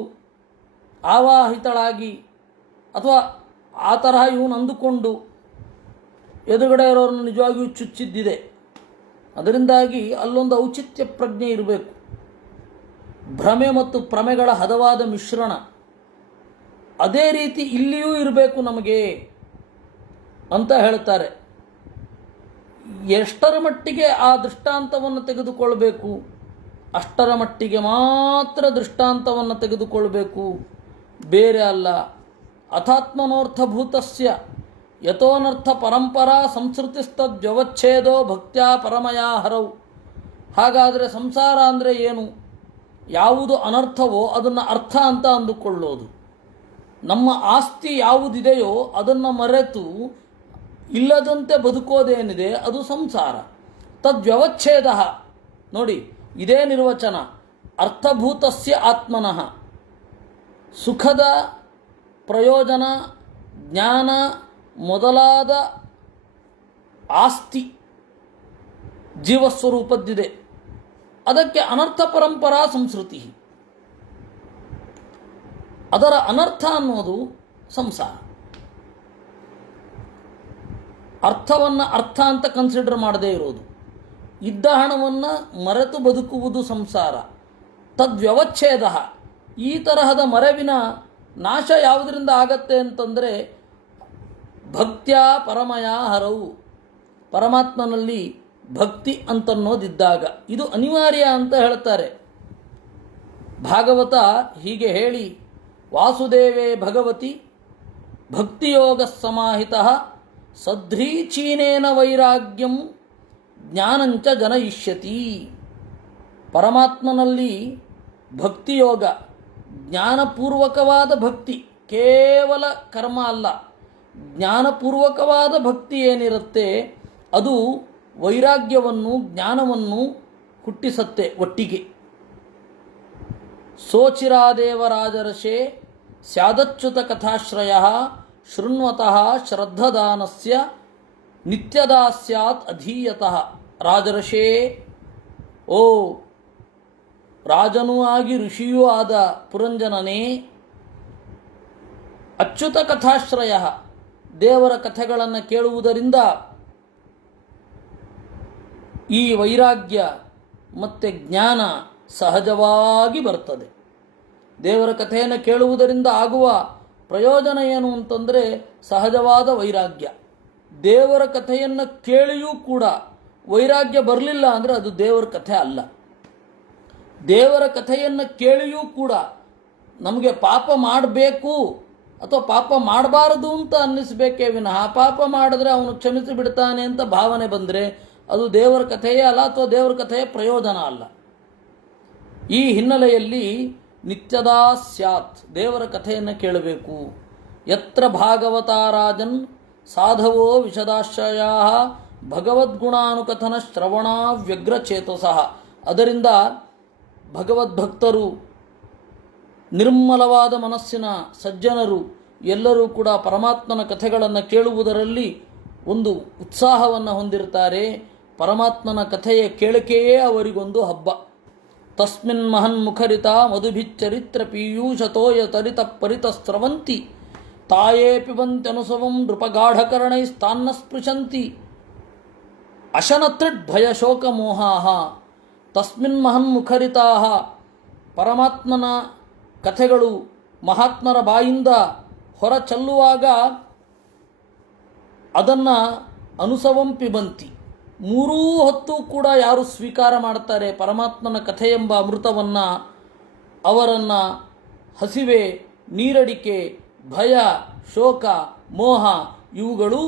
ಆವಾಹಿತಳಾಗಿ ಅಥವಾ ಆ ತರಹ ಇವನು ಅಂದುಕೊಂಡು ಎದುರುಗಡೆ ಇರೋರನ್ನು ನಿಜವಾಗಿಯೂ ಚುಚ್ಚಿದ್ದಿದೆ. ಅದರಿಂದಾಗಿ ಅಲ್ಲೊಂದು ಔಚಿತ್ಯ ಪ್ರಜ್ಞೆ ಇರಬೇಕು. ಭ್ರಮೆ ಮತ್ತು ಪ್ರಮೆಗಳ ಹದವಾದ ಮಿಶ್ರಣ ಅದೇ ರೀತಿ ಇಲ್ಲಿಯೂ ಇರಬೇಕು ನಮಗೆ ಅಂತ ಹೇಳ್ತಾರೆ. ಎಷ್ಟರ ಮಟ್ಟಿಗೆ ಆ ದೃಷ್ಟಾಂತವನ್ನು ತೆಗೆದುಕೊಳ್ಬೇಕು ಅಷ್ಟರ ಮಟ್ಟಿಗೆ ಮಾತ್ರ ದೃಷ್ಟಾಂತವನ್ನು ತೆಗೆದುಕೊಳ್ಬೇಕು, ಬೇರೆ ಅಲ್ಲ. ಅಥಾತ್ಮನೋರ್ಥಭೂತಸ್ಯ ಯತೋನರ್ಥ ಪರಂಪರಾ ಸಂಸ್ಕೃತಿಸ್ತದ್ವ್ಯವಚ್ಛೇದೋ ಭಕ್ತ್ಯಾ ಪರಮಯಾ ಹರವು. ಹಾಗಾದರೆ ಸಂಸಾರ ಅಂದರೆ ಏನು? ಯಾವುದು ಅನರ್ಥವೋ ಅದನ್ನು ಅರ್ಥ ಅಂತ ಅಂದುಕೊಳ್ಳೋದು. ನಮ್ಮ ಆಸ್ತಿ ಯಾವುದಿದೆಯೋ ಅದನ್ನು ಮರೆತು ಇಲ್ಲದಂತೆ ಬದುಕೋದೇನಿದೆ ಅದು ಸಂಸಾರ. ತದ್ವ್ಯವಚ್ಛೇದ ನೋಡಿ, ಇದೇ ನಿರ್ವಚನ. ಅರ್ಥಭೂತಸ್ಯ ಆತ್ಮನಃ ಸುಖದ ಪ್ರಯೋಜನ, ಜ್ಞಾನ ಮೊದಲಾದ ಆಸ್ತಿ ಜೀವಸ್ವರೂಪದ್ದಿದೆ. ಅದಕ್ಕೆ ಅನರ್ಥ ಪರಂಪರಾ ಸಂಸ್ಕೃತಿ. ಅದರ ಅನರ್ಥ ಅನ್ನೋದು ಸಂಸಾರ. ಅರ್ಥವನ್ನು ಅರ್ಥ ಅಂತ ಕನ್ಸಿಡರ್ ಮಾಡದೇ ಇರೋದು, ಇದ್ದ ಹಣವನ್ನು ಮರೆತು ಬದುಕುವುದು ಸಂಸಾರ. ತದ್ವ್ಯವಚ್ಛೇದ, ಈ ತರಹದ ಮರೆವಿನ ನಾಶ ಯಾವುದರಿಂದ ಆಗತ್ತೆ ಅಂತಂದರೆ ಭಕ್ತ್ಯಾ ಪರಮಯಾ ಹರವು, ಪರಮಾತ್ಮನಲ್ಲಿ ಭಕ್ತಿ ಅಂತನ್ನೋದಿದ್ದಾಗ. ಇದು ಅನಿವಾರ್ಯ ಅಂತ ಹೇಳ್ತಾರೆ. ಭಾಗವತ ಹೀಗೆ ಹೇಳಿ, ವಾಸುದೇವೇ ಭಗವತಿ ಭಕ್ತಿಯೋಗ ಸಮಾಹಿತಃ ಸಧ್ರೀಚೀನೇನ ವೈರಾಗ್ಯಂ ಜ್ಞಾನಂಚ ಜನಯಿಷ್ಯತಿ. ಪರಮಾತ್ಮನಲ್ಲಿ ಭಕ್ತಿಯೋಗ, ಜ್ಞಾನಪೂರ್ವಕವಾದ ಭಕ್ತಿ, ಕೇವಲ ಕರ್ಮ ಅಲ್ಲ, ಜ್ಞಾನಪೂರ್ವಕವಾದ ಭಕ್ತಿ ಏನಿರುತ್ತೆ ಅದು ವೈರಾಗ್ಯವನ್ನು ಜ್ಞಾನವನ್ನು ಹುಟ್ಟಿಸತ್ತೆ ಒಟ್ಟಿಗೆ. ಸೋಚಿರಾದೇವರಾಜರ್ಷೇ ಸ್ಯಾದಚ್ಯುತ ಕಥಾಶ್ರಯ ಶೃಣ್ವತಃ ಶ್ರದ್ಧದಾನಸ್ಯ ನಿತ್ಯದಾ ಸ್ಯಾತ್ ಅಧೀಯತಃ. ರಾಜರ್ಷೇ, ಓ ರಾಜನೂ ಆಗಿ ಋಷಿಯೂ ಆದ ಪುರಂಜನನೇ, ಅಚ್ಯುತ ಕಥಾಶ್ರಯ, ದೇವರ ಕಥೆಗಳನ್ನು ಕೇಳುವುದರಿಂದ ಈ ವೈರಾಗ್ಯ ಮತ್ತು ಜ್ಞಾನ ಸಹಜವಾಗಿ ಬರ್ತದೆ. ದೇವರ ಕಥೆಯನ್ನು ಕೇಳುವುದರಿಂದ ಆಗುವ ಪ್ರಯೋಜನ ಏನು ಅಂತಂದರೆ ಸಹಜವಾದ ವೈರಾಗ್ಯ. ದೇವರ ಕಥೆಯನ್ನು ಕೇಳಿಯೂ ಕೂಡ ವೈರಾಗ್ಯ ಬರಲಿಲ್ಲ ಅಂದರೆ ಅದು ದೇವರ ಕಥೆ ಅಲ್ಲ. ದೇವರ ಕಥೆಯನ್ನು ಕೇಳಿಯೂ ಕೂಡ ನಮಗೆ ಪಾಪ ಮಾಡಬೇಕು ಅಥವಾ ಪಾಪ ಮಾಡಬಾರದು ಅಂತ ಅನ್ನಿಸಬೇಕೇ ವಿನಃ ಪಾಪ ಮಾಡಿದ್ರೆ ಅವನು ಕ್ಷಮಿಸಿ ಬಿಡ್ತಾನೆ ಅಂತ ಭಾವನೆ ಬಂದರೆ ಅದು ದೇವರ ಕಥೆಯೇ ಅಲ್ಲ, ಅಥವಾ ದೇವರ ಕಥೆಯ ಪ್ರಯೋಜನ ಅಲ್ಲ. ಈ ಹಿನ್ನೆಲೆಯಲ್ಲಿ ನಿತ್ಯದಾ ಸ್ಯಾತ್, ದೇವರ ಕಥೆಯನ್ನು ಕೇಳಬೇಕು. ಯತ್ರ ಭಾಗವತಾರಾಜನ್ ಸಾಧವೋ ವಿಶದಾಶ್ರಯ ಭಗವದ್ಗುಣಾನುಕಥನ ಶ್ರವಣ ವ್ಯಗ್ರಚೇತಸಃ. ಅದರಿಂದ ಭಗವದ್ಭಕ್ತರು, ನಿರ್ಮಲವಾದ ಮನಸ್ಸಿನ ಸಜ್ಜನರು ಎಲ್ಲರೂ ಕೂಡ ಪರಮಾತ್ಮನ ಕಥೆಗಳನ್ನು ಕೇಳುವುದರಲ್ಲಿ ಒಂದು ಉತ್ಸಾಹವನ್ನು ಹೊಂದಿರ್ತಾರೆ. ಪರಮಾತ್ಮನ ಕಥೆಯ ಕೇಳಿಕೆಯೇ ಅವರಿಗೊಂದು ಹಬ್ಬ. ತಸ್ಮಿನ್ ಮಹನ್ಮುಖರಿತ ಮಧುಭಿಚ್ಚರಿತ್ರ ಪೀಯೂಷತೋಯ ತರಿತ ಪರಿತ ಸ್ರವಂತಿ ತಾಯೇ ಪಿಬಂತ್ಯನುಸವಂ ನೃಪಗಾಢಕರಣೈಸ್ತಾನ್ನ ಸ್ಪೃಶಂತಿ ಅಶನತೃಡ್ಭಯಶೋಕಮೋಹಾಃ. ತಸ್ಮಿನ್ ಮಹನ್ಮುಖರಿತಾಃ, ಪರಮಾತ್ಮನ ಕಥೆಗಳು ಮಹಾತ್ಮರ ಬಾಯಿಂದ ಹೊರ ಚೆಲ್ಲುವಾಗ ಅದನ್ನು ಅನುಸವಂ ಪಿಬಂತಿ, ಮೂರೂ ಹೊತ್ತು ಕೂಡ ಯಾರು ಸ್ವೀಕಾರ ಮಾಡ್ತಾರೆ ಪರಮಾತ್ಮನ ಕಥೆ ಎಂಬ ಅಮೃತವನ್ನು, ಅವರನ್ನು ಹಸಿವೆ, ನೀರಡಿಕೆ, ಭಯ, ಶೋಕ, ಮೋಹ ಇವುಗಳು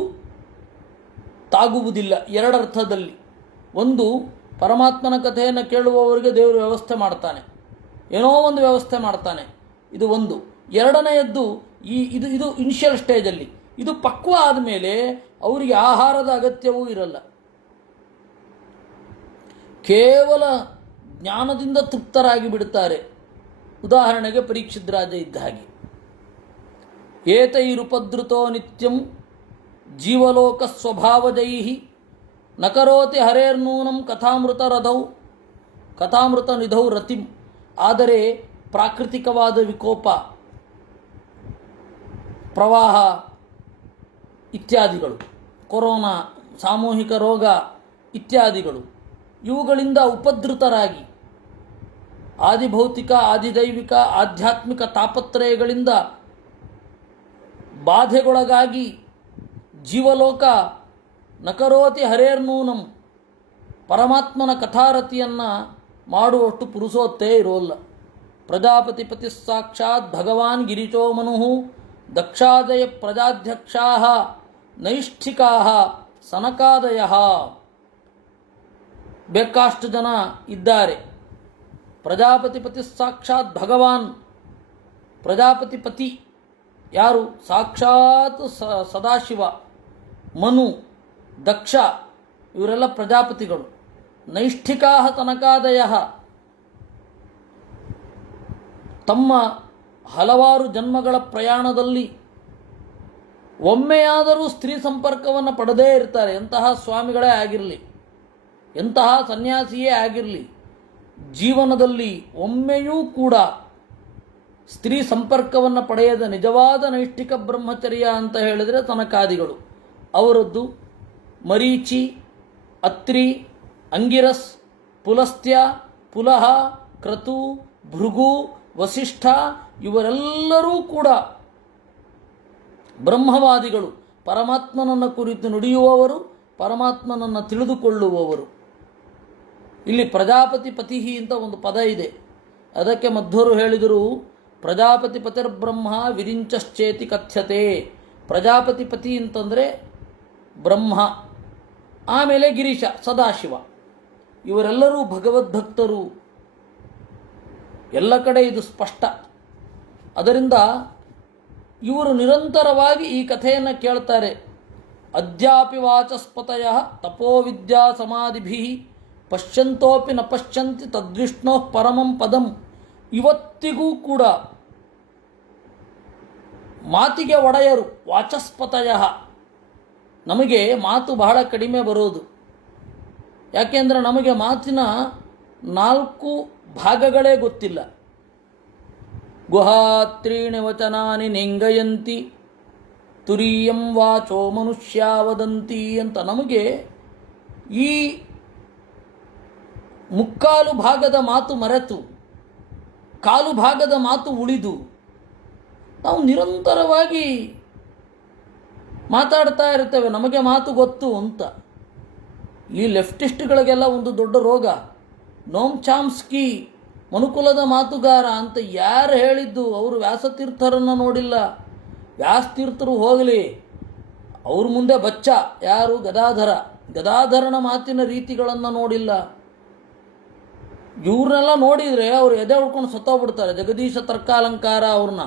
ತಾಗುವುದಿಲ್ಲ. ಎರಡರ್ಥದಲ್ಲಿ. ಒಂದು, ಪರಮಾತ್ಮನ ಕಥೆಯನ್ನು ಕೇಳುವವರಿಗೆ ದೇವರು ವ್ಯವಸ್ಥೆ ಮಾಡ್ತಾನೆ, ಏನೋ ಒಂದು ವ್ಯವಸ್ಥೆ ಮಾಡ್ತಾನೆ, ಇದು ಒಂದು. ಎರಡನೆಯದ್ದು, ಇದು ಇನಿಷಿಯಲ್ ಸ್ಟೇಜಲ್ಲಿ. ಇದು ಪಕ್ವ ಆದಮೇಲೆ ಅವರಿಗೆ ಆಹಾರದ ಅಗತ್ಯವೂ ಇರಲ್ಲ, ಕೇವಲ ಜ್ಞಾನದಿಂದ ತೃಪ್ತರಾಗಿ ಬಿಡುತ್ತಾರೆ. ಉದಾಹರಣೆಗೆ ಪರೀಕ್ಷಿತ್ ರಾಜ ಇದ್ದ ಹಾಗೆ. ಏತೈರುಪದ್ರುತೋ ನಿತ್ಯಂ ಜೀವಲೋಕ ಸ್ವಭಾವಜೈ ನ ಕರೋತಿ ಹರೇರ್ನೂನಂ ಕಥಾಮೃತ ನಿಧೌ ರತಿಂ. ಆದರೆ ಪ್ರಾಕೃತಿಕವಾದ ವಿಕೋಪ, ಪ್ರವಾಹ ಇತ್ಯಾದಿಗಳು, ಕೊರೋನಾ, ಸಾಮೂಹಿಕ ರೋಗ ಇತ್ಯಾದಿಗಳು, ಇವುಗಳಿಂದ ಉಪದ್ರುತರಾಗಿ ಆದಿಭೌತಿಕ, ಆದಿದೈವಿಕ, ಆಧ್ಯಾತ್ಮಿಕ ತಾಪತ್ರಯಗಳಿಂದ ಬಾಧೆಗೊಳಗಾಗಿ ಜೀವಲೋಕ ನಕರೋತಿ ಹರೇರ್ನೂನಂ, ಪರಮಾತ್ಮನ ಕಥಾರತಿಯನ್ನು ಮಾಡುವಷ್ಟು ಪುರುಸೋತ್ತೇ ಇರೋಲ್ಲ. ಪ್ರಜಾಪತಿಪತಿ ಸಾಕ್ಷಾತ್ ಭಗವಾನ್ ಗಿರಿಚೋ ಮನು ದಕ್ಷಾದಯ ಪ್ರಜಾಧ್ಯಕ್ಷಾ ನೈಷ್ಠಿಕಾ ಸನಕಾದಯ. ಬೇಕಾಷ್ಟು ಜನ ಇದ್ದಾರೆ. ಪ್ರಜಾಪತಿಪತಿ ಸಾಕ್ಷಾತ್ ಭಗವಾನ್. ಪ್ರಜಾಪತಿಪತಿ ಯಾರು? ಸಾಕ್ಷಾತ್ ಸದಾಶಿವ, ಮನು, ದಕ್ಷ, ಇವರೆಲ್ಲ ಪ್ರಜಾಪತಿಗಳು. ನೈಷ್ಠಿಕಾ ತನಕಾದಯ, ತಮ್ಮ ಹಲವಾರು ಜನ್ಮಗಳ ಪ್ರಯಾಣದಲ್ಲಿ ಒಮ್ಮೆಯಾದರೂ ಸ್ತ್ರೀ ಸಂಪರ್ಕವನ್ನು ಪಡೆದೇ ಇರ್ತಾರೆ. ಎಂತಹ ಸ್ವಾಮಿಗಳೇ ಆಗಿರಲಿ, ಎಂತಹ ಸನ್ಯಾಸಿಯೇ ಆಗಿರಲಿ, ಜೀವನದಲ್ಲಿ ಒಮ್ಮೆಯೂ ಕೂಡ ಸ್ತ್ರೀ ಸಂಪರ್ಕವನ್ನು ಪಡೆಯದ ನಿಜವಾದ ನೈಷ್ಠಿಕ ಬ್ರಹ್ಮಚರ್ಯ ಅಂತ ಹೇಳಿದರೆ ತನಕಾದಿಗಳು. ಅವರದ್ದು ಮರೀಚಿ, ಅತ್ರಿ, ಅಂಗಿರಸ್, ಪುಲಸ್ತ್ಯ, ಪುಲಹ, ಕ್ರತು, ಭೃಗು, ವಸಿಷ್ಠ ಇವರೆಲ್ಲರೂ ಕೂಡ ಬ್ರಹ್ಮವಾದಿಗಳು. ಪರಮಾತ್ಮನನ್ನು ಕುರಿತು ನುಡಿಯುವವರು, ಪರಮಾತ್ಮನನ್ನು ತಿಳಿದುಕೊಳ್ಳುವವರು. ಇಲ್ಲಿ ಪ್ರಜಾಪತಿ ಪತಿ ಅಂತ ಒಂದು ಪದ ಇದೆ. ಅದಕ್ಕೆ ಮಧ್ವರು ಹೇಳಿದರು, ಪ್ರಜಾಪತಿ ಪತಿರ್ಬ್ರಹ್ಮ ವಿರಿಂಚಶ್ಚೇತಿ ಕಥ್ಯತೆ. ಪ್ರಜಾಪತಿ ಪತಿ ಅಂತಂದರೆ ಬ್ರಹ್ಮ, ಆಮೇಲೆ ಗಿರೀಶ, ಸದಾಶಿವ, ಇವರೆಲ್ಲರೂ ಭಗವದ್ಭಕ್ತರು. ಎಲ್ಲ ಕಡೆ ಇದು ಸ್ಪಷ್ಟ. ಅದರಿಂದ ಇವರು ನಿರಂತರವಾಗಿ ಈ ಕಥೆಯನ್ನು ಕೇಳ್ತಾರೆ. ಅದ್ಯಾಪಿ ವಾಚಸ್ಪತಯ ತಪೋವಿದ್ಯಾ ಸಮಾಧಿಭಿ ಪಶ್ಯಂತೋಪಿ ನ ಪಶ್ಯಂತಿ ತದ್ವಿಷ್ಣೋ ಪರಮಂ ಪದಂ. ಇವತ್ತಿಗೂ ಕೂಡ ಮಾತಿಗೆ ಒಡೆಯರು ವಾಚಸ್ಪತಯ. ನಮಗೆ ಮಾತು ಬಹಳ ಕಡಿಮೆ ಬರೋದು. ಯಾಕೆಂದರೆ ನಮಗೆ ಮಾತಿನ 4 ಭಾಗಗಳೇ ಗೊತ್ತಿಲ್ಲ. ಗುಹಾತ್ರೀಣಿ ವಚನಾನಿ ನೆಂಗಯಂತಿ ತುರೀಯಂ ವಾಚೋ ಮನುಷ್ಯ ವದಂತಿ ಅಂತ ನಮಗೆ ಈ 3/4 ಭಾಗದ ಮಾತು ಮರೆತು 1/4 ಭಾಗದ ಮಾತು ಉಳಿದು ನಾವು ನಿರಂತರವಾಗಿ ಮಾತಾಡ್ತಾ ಇರ್ತೇವೆ. ನಮಗೆ ಮಾತು ಗೊತ್ತು ಅಂತ. ಈ ಲೆಫ್ಟಿಸ್ಟ್ಗಳಿಗೆಲ್ಲ ಒಂದು ದೊಡ್ಡ ರೋಗ. ನೋಮ್ ಚಾಮ್ಸ್ಕಿ ಮನುಕುಲದ ಮಾತುಗಾರ ಅಂತ ಯಾರು ಹೇಳಿದ್ದು? ಅವರು ವ್ಯಾಸತೀರ್ಥರನ್ನು ನೋಡಿಲ್ಲ. ವ್ಯಾಸತೀರ್ಥರು ಹೋಗಲಿ, ಅವ್ರ ಮುಂದೆ ಬಚ್ಚ. ಯಾರು? ಗದಾಧರನ ಮಾತಿನ ರೀತಿಗಳನ್ನು ನೋಡಿಲ್ಲ. ಇವ್ರನ್ನೆಲ್ಲ ನೋಡಿದರೆ ಅವರು ಎದೆ ಹೊಡ್ಕೊಂಡು ಸತ್ತೋಗ್ಬಿಡ್ತಾರೆ. ಜಗದೀಶ ತರ್ಕಾಲಂಕಾರ ಅವ್ರನ್ನ,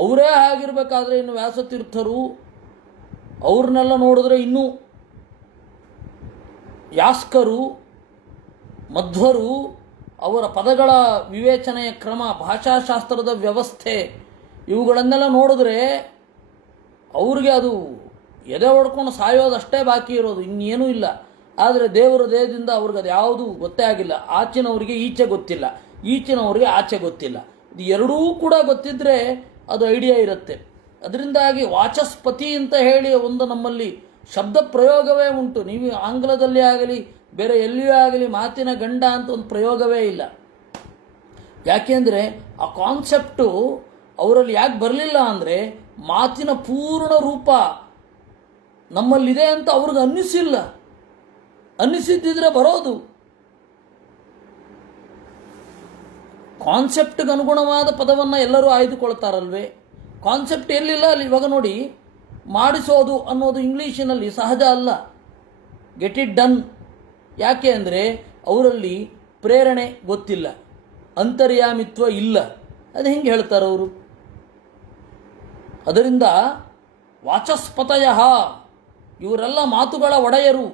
ಅವರೇ ಆಗಿರಬೇಕಾದ್ರೆ ಇನ್ನು ವ್ಯಾಸತೀರ್ಥರು ಅವ್ರನ್ನೆಲ್ಲ ನೋಡಿದ್ರೆ ಇನ್ನೂ ಯಾಸ್ಕರು, ಮಧ್ವರು, ಅವರ ಪದಗಳ ವಿವೇಚನೆಯ ಕ್ರಮ, ಭಾಷಾಶಾಸ್ತ್ರದ ವ್ಯವಸ್ಥೆ, ಇವುಗಳನ್ನೆಲ್ಲ ನೋಡಿದ್ರೆ ಅವ್ರಿಗೆ ಅದು ಎದೆ ಹೊಡ್ಕೊಂಡು ಸಾಯೋದಷ್ಟೇ ಬಾಕಿ ಇರೋದು, ಇನ್ನೇನೂ ಇಲ್ಲ. ಆದರೆ ದೇವರ ದೇಹದಿಂದ ಅವ್ರಿಗೆ ಅದು ಯಾವುದೂ ಗೊತ್ತೇ ಆಗಿಲ್ಲ. ಆಚಿನವರಿಗೆ ಈಚೆ ಗೊತ್ತಿಲ್ಲ, ಈಚಿನವರಿಗೆ ಆಚೆ ಗೊತ್ತಿಲ್ಲ. ಇದು ಎರಡೂ ಕೂಡ ಗೊತ್ತಿದ್ದರೆ ಅದು ಐಡಿಯಾ ಇರುತ್ತೆ. ಅದರಿಂದಾಗಿ ವಾಚಸ್ಪತಿ ಅಂತ ಹೇಳಿ ಒಂದು ನಮ್ಮಲ್ಲಿ ಶಬ್ದ ಪ್ರಯೋಗವೇ ಉಂಟು. ನೀವು ಆಂಗ್ಲದಲ್ಲಿ ಆಗಲಿ ಬೇರೆ ಎಲ್ಲಿಯೂ ಆಗಲಿ ಮಾತಿನ ಗಂಡ ಅಂತ ಒಂದು ಪ್ರಯೋಗವೇ ಇಲ್ಲ. ಯಾಕೆಂದರೆ ಆ ಕಾನ್ಸೆಪ್ಟು ಅವರಲ್ಲಿ ಯಾಕೆ ಬರಲಿಲ್ಲ ಅಂದರೆ ಮಾತಿನ ಪೂರ್ಣ ರೂಪ ನಮ್ಮಲ್ಲಿದೆ ಅಂತ ಅವ್ರಿಗೆ ಅನ್ನಿಸಿಲ್ಲ. ಅನ್ನಿಸಿದ್ದಿದ್ರೆ ಬರೋದು. ಕಾನ್ಸೆಪ್ಟ್ಗೆ ಅನುಗುಣವಾದ ಪದವನ್ನು ಎಲ್ಲರೂ ಆಯ್ದುಕೊಳ್ತಾರಲ್ವೇ? ಕಾನ್ಸೆಪ್ಟ್ ಎಲ್ಲಿಲ್ಲ ಅಲ್ಲಿ. ಇವಾಗ ನೋಡಿ, ಮಾಡಿಸೋದು ಅನ್ನೋದು ಇಂಗ್ಲೀಷಿನಲ್ಲಿ ಸಹಜ ಅಲ್ಲ. Get it done. ಯಾಕೆ ಅಂದರೆ ಅವರಲ್ಲಿ ಪ್ರೇರಣೆ ಗೊತ್ತಿಲ್ಲ, ಅಂತರ್ಯಾಮಿತ್ವ ಇಲ್ಲ. ಅದು ಹೆಂಗೆ ಹೇಳ್ತಾರೆ ಅವರು? ಅದರಿಂದ ವಾಚಸ್ಪತಯ ಇವರೆಲ್ಲ ಮಾತುಗಳ ಒಡೆಯರು.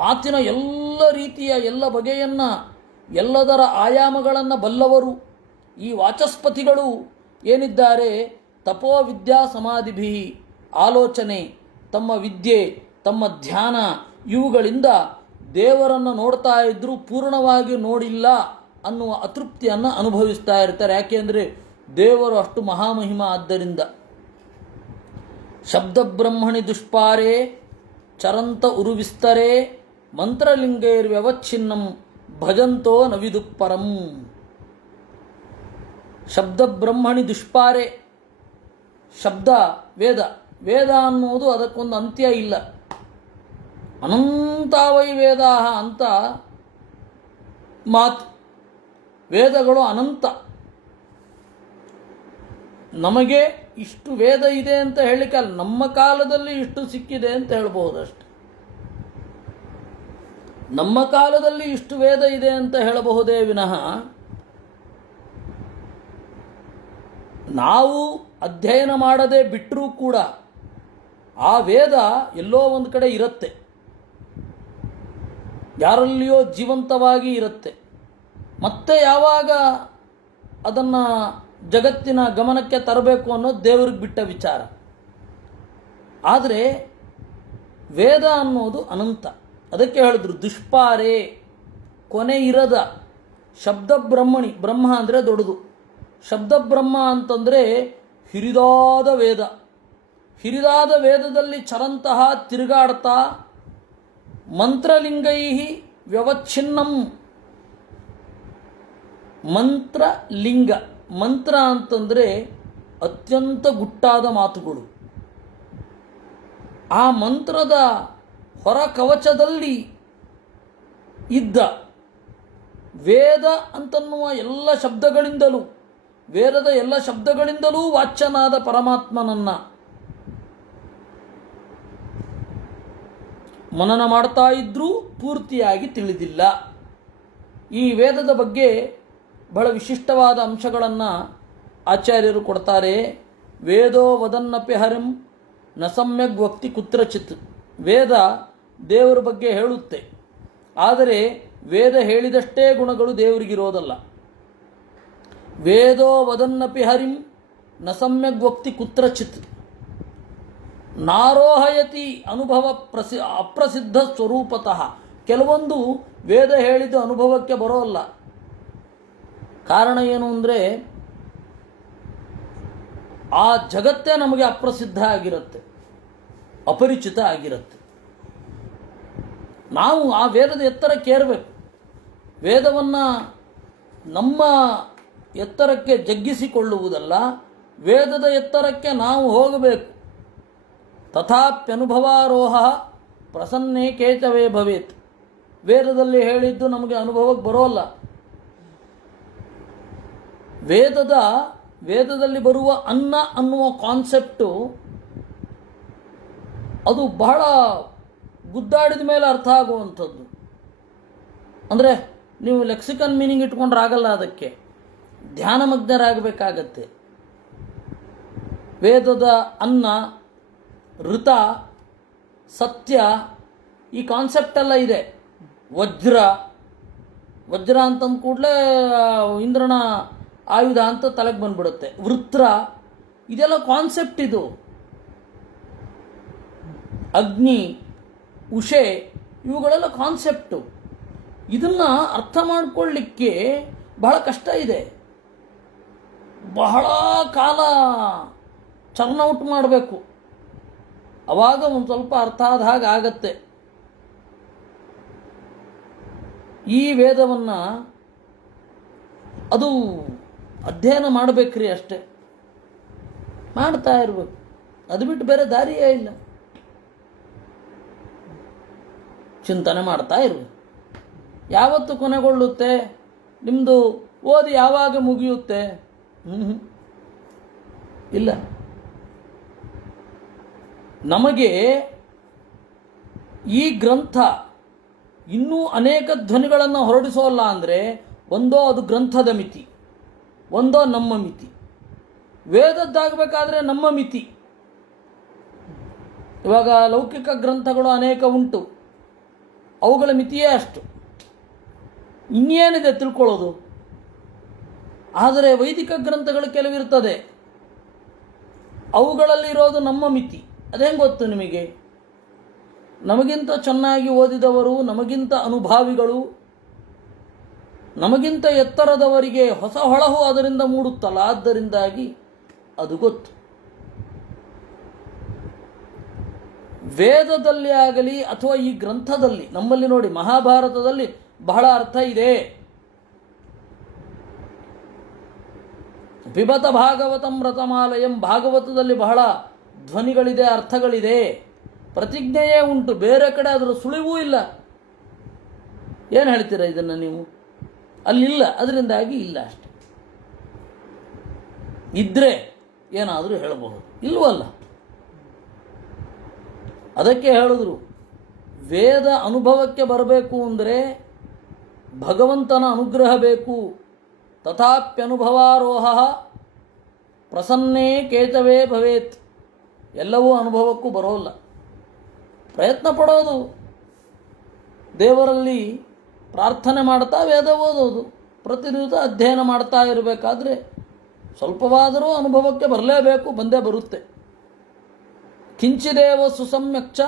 ಮಾತಿನ ಎಲ್ಲ ರೀತಿಯ ಎಲ್ಲ ಬಗೆಯನ್ನು, ಎಲ್ಲದರ ಆಯಾಮಗಳನ್ನು ಬಲ್ಲವರು. ಈ ವಾಚಸ್ಪತಿಗಳು ಏನಿದ್ದಾರೆ, ತಪೋ ವಿದ್ಯಾ ಸಮಾಧಿಭಿ, ಆಲೋಚನೆ, ತಮ್ಮ ವಿದ್ಯೆ, ತಮ್ಮ ಧ್ಯಾನ ಇವುಗಳಿಂದ ದೇವರನ್ನು ನೋಡ್ತಾ ಇದ್ದರೂ ಪೂರ್ಣವಾಗಿ ನೋಡಿಲ್ಲ ಅನ್ನುವ ಅತೃಪ್ತಿಯನ್ನು ಅನುಭವಿಸ್ತಾ ಇರ್ತಾರೆ. ಯಾಕೆಂದರೆ ದೇವರು ಅಷ್ಟು ಮಹಾಮಹಿಮ. ಆದ್ದರಿಂದ ಶಬ್ದಬ್ರಹ್ಮಣಿ ದುಷ್ಪಾರೇ ಚರಂತ ಉರುವಿಸ್ತರೇ ಮಂತ್ರಲಿಂಗೈರ್ವ್ಯವಚ್ಛಿನ್ನಂ ಭಜಂತೋ ನವಿದುಪ್ಪರಂ. ಶಬ್ದಬ್ರಹ್ಮಣಿ ದುಷ್ಪಾರೇ. ಶಬ್ದ ವೇದ. ವೇದ ಅನ್ನುವುದು ಅದಕ್ಕೊಂದು ಅಂತ್ಯ ಇಲ್ಲ. ಅನಂತಾವೈ ವೇದಾ ಅಂತ ಮಾತು. ವೇದಗಳು ಅನಂತ. ನಮಗೆ ಇಷ್ಟು ವೇದ ಇದೆ ಅಂತ ಹೇಳಲಿಕ್ಕೆ ಅಲ್ಲ, ನಮ್ಮ ಕಾಲದಲ್ಲಿ ಇಷ್ಟು ಸಿಕ್ಕಿದೆ ಅಂತ ಹೇಳ್ಬಹುದಷ್ಟೆ. ನಮ್ಮ ಕಾಲದಲ್ಲಿ ಇಷ್ಟು ವೇದ ಇದೆ ಅಂತ ಹೇಳಬಹುದೇ ವಿನಃ ನಾವು ಅಧ್ಯಯನ ಮಾಡದೆ ಬಿಟ್ಟರೂ ಕೂಡ ಆ ವೇದ ಎಲ್ಲೋ ಒಂದು ಕಡೆ ಇರುತ್ತೆ, ಯಾರಲ್ಲಿಯೋ ಜೀವಂತವಾಗಿ ಇರುತ್ತೆ. ಮತ್ತೆ ಯಾವಾಗ ಅದನ್ನು ಜಗತ್ತಿನ ಗಮನಕ್ಕೆ ತರಬೇಕು ಅನ್ನೋದು ದೇವರಿಗೆ ಬಿಟ್ಟ ವಿಚಾರ. ಆದರೆ ವೇದ ಅನ್ನೋದು ಅನಂತ. ಅದಕ್ಕೆ ಹೇಳಿದ್ರು ದುಷ್ಪಾರೆ, ಕೊನೆ ಇರದ ಶಬ್ದ ಬ್ರಹ್ಮಣಿ. ಬ್ರಹ್ಮ ಅಂದರೆ ದೊಡ್ಡದು, ಶಬ್ದ ಬ್ರಹ್ಮ ಅಂತಂದರೆ ಹಿರಿದಾದ ವೇದ. ಹಿರಿದಾದ ವೇದದಲ್ಲಿ ಚರಂತಹ ತಿರುಗಾಡ್ತಾ ಮಂತ್ರಲಿಂಗೈ ವ್ಯವಚ್ಛಿನ್ನಂ. ಮಂತ್ರಲಿಂಗ, ಮಂತ್ರ ಅಂತಂದರೆ ಅತ್ಯಂತ ಗುಟ್ಟಾದ ಮಾತುಗಳು. ಆ ಮಂತ್ರದ ಹೊರ ಕವಚದಲ್ಲಿ ಇದ್ದ ವೇದ ಅಂತನ್ನುವ ಎಲ್ಲ ಶಬ್ದಗಳಿಂದಲೂ, ವೇದದ ಎಲ್ಲ ಶಬ್ದಗಳಿಂದಲೂ ವಾಚ್ಯನಾದ ಪರಮಾತ್ಮನನ್ನು ಮನನ ಮಾಡ್ತಾ ಇದ್ರೂ ಪೂರ್ತಿಯಾಗಿ ತಿಳಿದಿಲ್ಲ. ಈ ವೇದದ ಬಗ್ಗೆ ಬಹಳ ವಿಶಿಷ್ಟವಾದ ಅಂಶಗಳನ್ನು ಆಚಾರ್ಯರು ಕೊಡ್ತಾರೆ. ವೇದೋ ವದನ್ನಪಿ ಹರಿಂ ನ ಸಮ್ಯಗ್ ವಕ್ತಿ ಕುತ್ರಚಿತ್. ವೇದ ದೇವರ ಬಗ್ಗೆ ಹೇಳುತ್ತೆ, ಆದರೆ ವೇದ ಹೇಳಿದಷ್ಟೇ ಗುಣಗಳು ದೇವರಿಗಿರೋದಲ್ಲ. ವೇದೋ ವದನ್ನಪಿ ಹರಿಂ ನ ಸಮ್ಯಗ್ ವಕ್ತಿ ಕುತ್ರಚಿತ್ ನಾರೋಹಯತಿ ಅನುಭವ ಅಪ್ರಸಿದ್ಧ ಸ್ವರೂಪತಃ. ಕೆಲವೊಂದು ವೇದ ಹೇಳಿದ ಅನುಭವಕ್ಕೆ ಬರೋಲ್ಲ. ಕಾರಣ ಏನು ಅಂದರೆ ಆ ಜಗತ್ತೇ ನಮಗೆ ಅಪ್ರಸಿದ್ಧ ಆಗಿರುತ್ತೆ, ಅಪರಿಚಿತ ಆಗಿರುತ್ತೆ. ನಾವು ಆ ವೇದದ ಎತ್ತರಕ್ಕೆ ಏರಬೇಕು. ವೇದವನ್ನು ನಮ್ಮ ಎತ್ತರಕ್ಕೆ ಜಗ್ಗಿಸಿಕೊಳ್ಳುವುದಲ್ಲ, ವೇದದ ಎತ್ತರಕ್ಕೆ ನಾವು ಹೋಗಬೇಕು. ತಥಾಪ್ಯನುಭವಾರೋಹ ಪ್ರಸನ್ನೇ ಕೇಚವೇ ಭವೇತ್. ವೇದದಲ್ಲಿ ಹೇಳಿದ್ದು ನಮಗೆ ಅನುಭವಕ್ಕೆ ಬರೋಲ್ಲ. ವೇದದಲ್ಲಿ ಬರುವ ಅನ್ನ ಅನ್ನುವ ಕಾನ್ಸೆಪ್ಟು ಅದು ಬಹಳ ಗುದ್ದಾಡಿದ ಮೇಲೆ ಅರ್ಥ ಆಗುವಂಥದ್ದು. ಅಂದರೆ ನೀವು ಲೆಕ್ಸಿಕನ್ ಮೀನಿಂಗ್ ಇಟ್ಕೊಂಡ್ರೆ ಆಗಲ್ಲ, ಅದಕ್ಕೆ ಧ್ಯಾನಮಗ್ನರಾಗಬೇಕಾಗತ್ತೆ. ವೇದದ ಅನ್ನ, ಋತ, ಸತ್ಯ, ಈ ಕಾನ್ಸೆಪ್ಟೆಲ್ಲ ಇದೆ. ವಜ್ರ ಅಂತಂದ ಕೂಡಲೇ ಇಂದ್ರನ ಆಯುಧ ಅಂತ ತಲೆಗೆ ಬಂದ್ಬಿಡುತ್ತೆ. ವೃತ್ರ, ಇದೆಲ್ಲ ಕಾನ್ಸೆಪ್ಟ್. ಇದು ಅಗ್ನಿ, ಉಷೆ, ಇವುಗಳೆಲ್ಲ ಕಾನ್ಸೆಪ್ಟು. ಇದನ್ನು ಅರ್ಥ ಮಾಡಿಕೊಳ್ಳಿಕ್ಕೆ ಬಹಳ ಕಷ್ಟ ಇದೆ. ಬಹಳ ಕಾಲ ಚರ್ನೌಟ್ ಮಾಡಬೇಕು, ಆವಾಗ ಒಂದು ಸ್ವಲ್ಪ ಅರ್ಥ ಆದ ಹಾಗೆ ಆಗತ್ತೆ. ಈ ವೇದವನ್ನು ಅದು ಅಧ್ಯಯನ ಮಾಡಬೇಕ್ರಿ, ಅಷ್ಟೇ ಮಾಡ್ತಾ ಇರಬೇಕು. ಅದು ಬಿಟ್ಟು ಬೇರೆ ದಾರಿಯೇ ಇಲ್ಲ. ಚಿಂತನೆ ಮಾಡ್ತಾ ಇರಬೇಕು. ಯಾವತ್ತು ಕೊನೆಗೊಳ್ಳುತ್ತೆ? ನಿಮ್ಮದು ಓದಿ ಯಾವಾಗ ಮುಗಿಯುತ್ತೆ? ಇಲ್ಲ. ನಮಗೆ ಈ ಗ್ರಂಥ ಇನ್ನೂ ಅನೇಕ ಧ್ವನಿಗಳನ್ನು ಹೊರಡಿಸೋಲ್ಲ ಅಂದರೆ ಒಂದೋ ಅದು ಗ್ರಂಥದ ಮಿತಿ, ಒಂದೋ ನಮ್ಮ ಮಿತಿ. ವೇದದ್ದಾಗಬೇಕಾದ್ರೆ ನಮ್ಮ ಮಿತಿ. ಇವಾಗ ಲೌಕಿಕ ಗ್ರಂಥಗಳು ಅನೇಕ ಉಂಟು, ಅವುಗಳ ಮಿತಿಯೇ ಅಷ್ಟು. ಇನ್ನೇನಿದೆ ತಿಳ್ಕೊಳ್ಳೋದು? ಆದರೆ ವೈದಿಕ ಗ್ರಂಥಗಳು ಕೆಲವಿರ್ತದೆ, ಅವುಗಳಲ್ಲಿರೋದು ನಮ್ಮ ಮಿತಿ. ಅದೇನು ಗೊತ್ತು ನಿಮಗೆ? ನಮಗಿಂತ ಚೆನ್ನಾಗಿ ಓದಿದವರು, ನಮಗಿಂತ ಅನುಭಾವಿಗಳು, ನಮಗಿಂತ ಎತ್ತರದವರಿಗೆ ಹೊಸ ಹೊಳಹು ಅದರಿಂದ ಮೂಡುತ್ತಲ್ಲ, ಆದ್ದರಿಂದಾಗಿ ಅದು ಗೊತ್ತು. ವೇದದಲ್ಲಿ ಆಗಲಿ ಅಥವಾ ಈ ಗ್ರಂಥದಲ್ಲಿ, ನಮ್ಮಲ್ಲಿ ನೋಡಿ ಮಹಾಭಾರತದಲ್ಲಿ ಬಹಳ ಅರ್ಥ ಇದೆ. ಪಿಬತ ಭಾಗವತಂ ರತಮಾಲಯಂ, ಭಾಗವತದಲ್ಲಿ ಬಹಳ ಧ್ವನಿಗಳಿದೆ, ಅರ್ಥಗಳಿದೆ, ಪ್ರತಿಜ್ಞೆಯೇ ಉಂಟು. ಬೇರೆ ಕಡೆ ಅದರ ಸುಳಿವೂ ಇಲ್ಲ. ಏನು ಹೇಳ್ತೀರಾ ಇದನ್ನು ನೀವು? ಅಲ್ಲಿಲ್ಲ, ಅದರಿಂದಾಗಿ ಇಲ್ಲ ಅಷ್ಟೆ. ಇದ್ರೆ ಏನಾದರೂ ಹೇಳಬಹುದು, ಇಲ್ವಲ್ಲ. ಅದಕ್ಕೆ ಹೇಳಿದ್ರು, ವೇದ ಅನುಭವಕ್ಕೆ ಬರಬೇಕು ಅಂದರೆ ಭಗವಂತನ ಅನುಗ್ರಹ ಬೇಕು. ತಥಾಪ್ಯನುಭವಾರೋಹ ಪ್ರಸನ್ನೇ ಕೇತವೇ ಭವೇತ್. ಎಲ್ಲವೂ ಅನುಭವಕ್ಕೂ ಬರೋಲ್ಲ. ಪ್ರಯತ್ನ ಪಡೋದು, ದೇವರಲ್ಲಿ ಪ್ರಾರ್ಥನೆ ಮಾಡ್ತಾ ವೇದ ಓದೋದು, ಪ್ರತಿದಿವಸ ಅಧ್ಯಯನ ಮಾಡ್ತಾ ಇರಬೇಕಾದ್ರೆ ಸ್ವಲ್ಪವಾದರೂ ಅನುಭವಕ್ಕೆ ಬರಲೇಬೇಕು, ಬಂದೇ ಬರುತ್ತೆ. ಕಿಂಚಿದೇವ ಸುಸಮ್ಯಕ್ಷ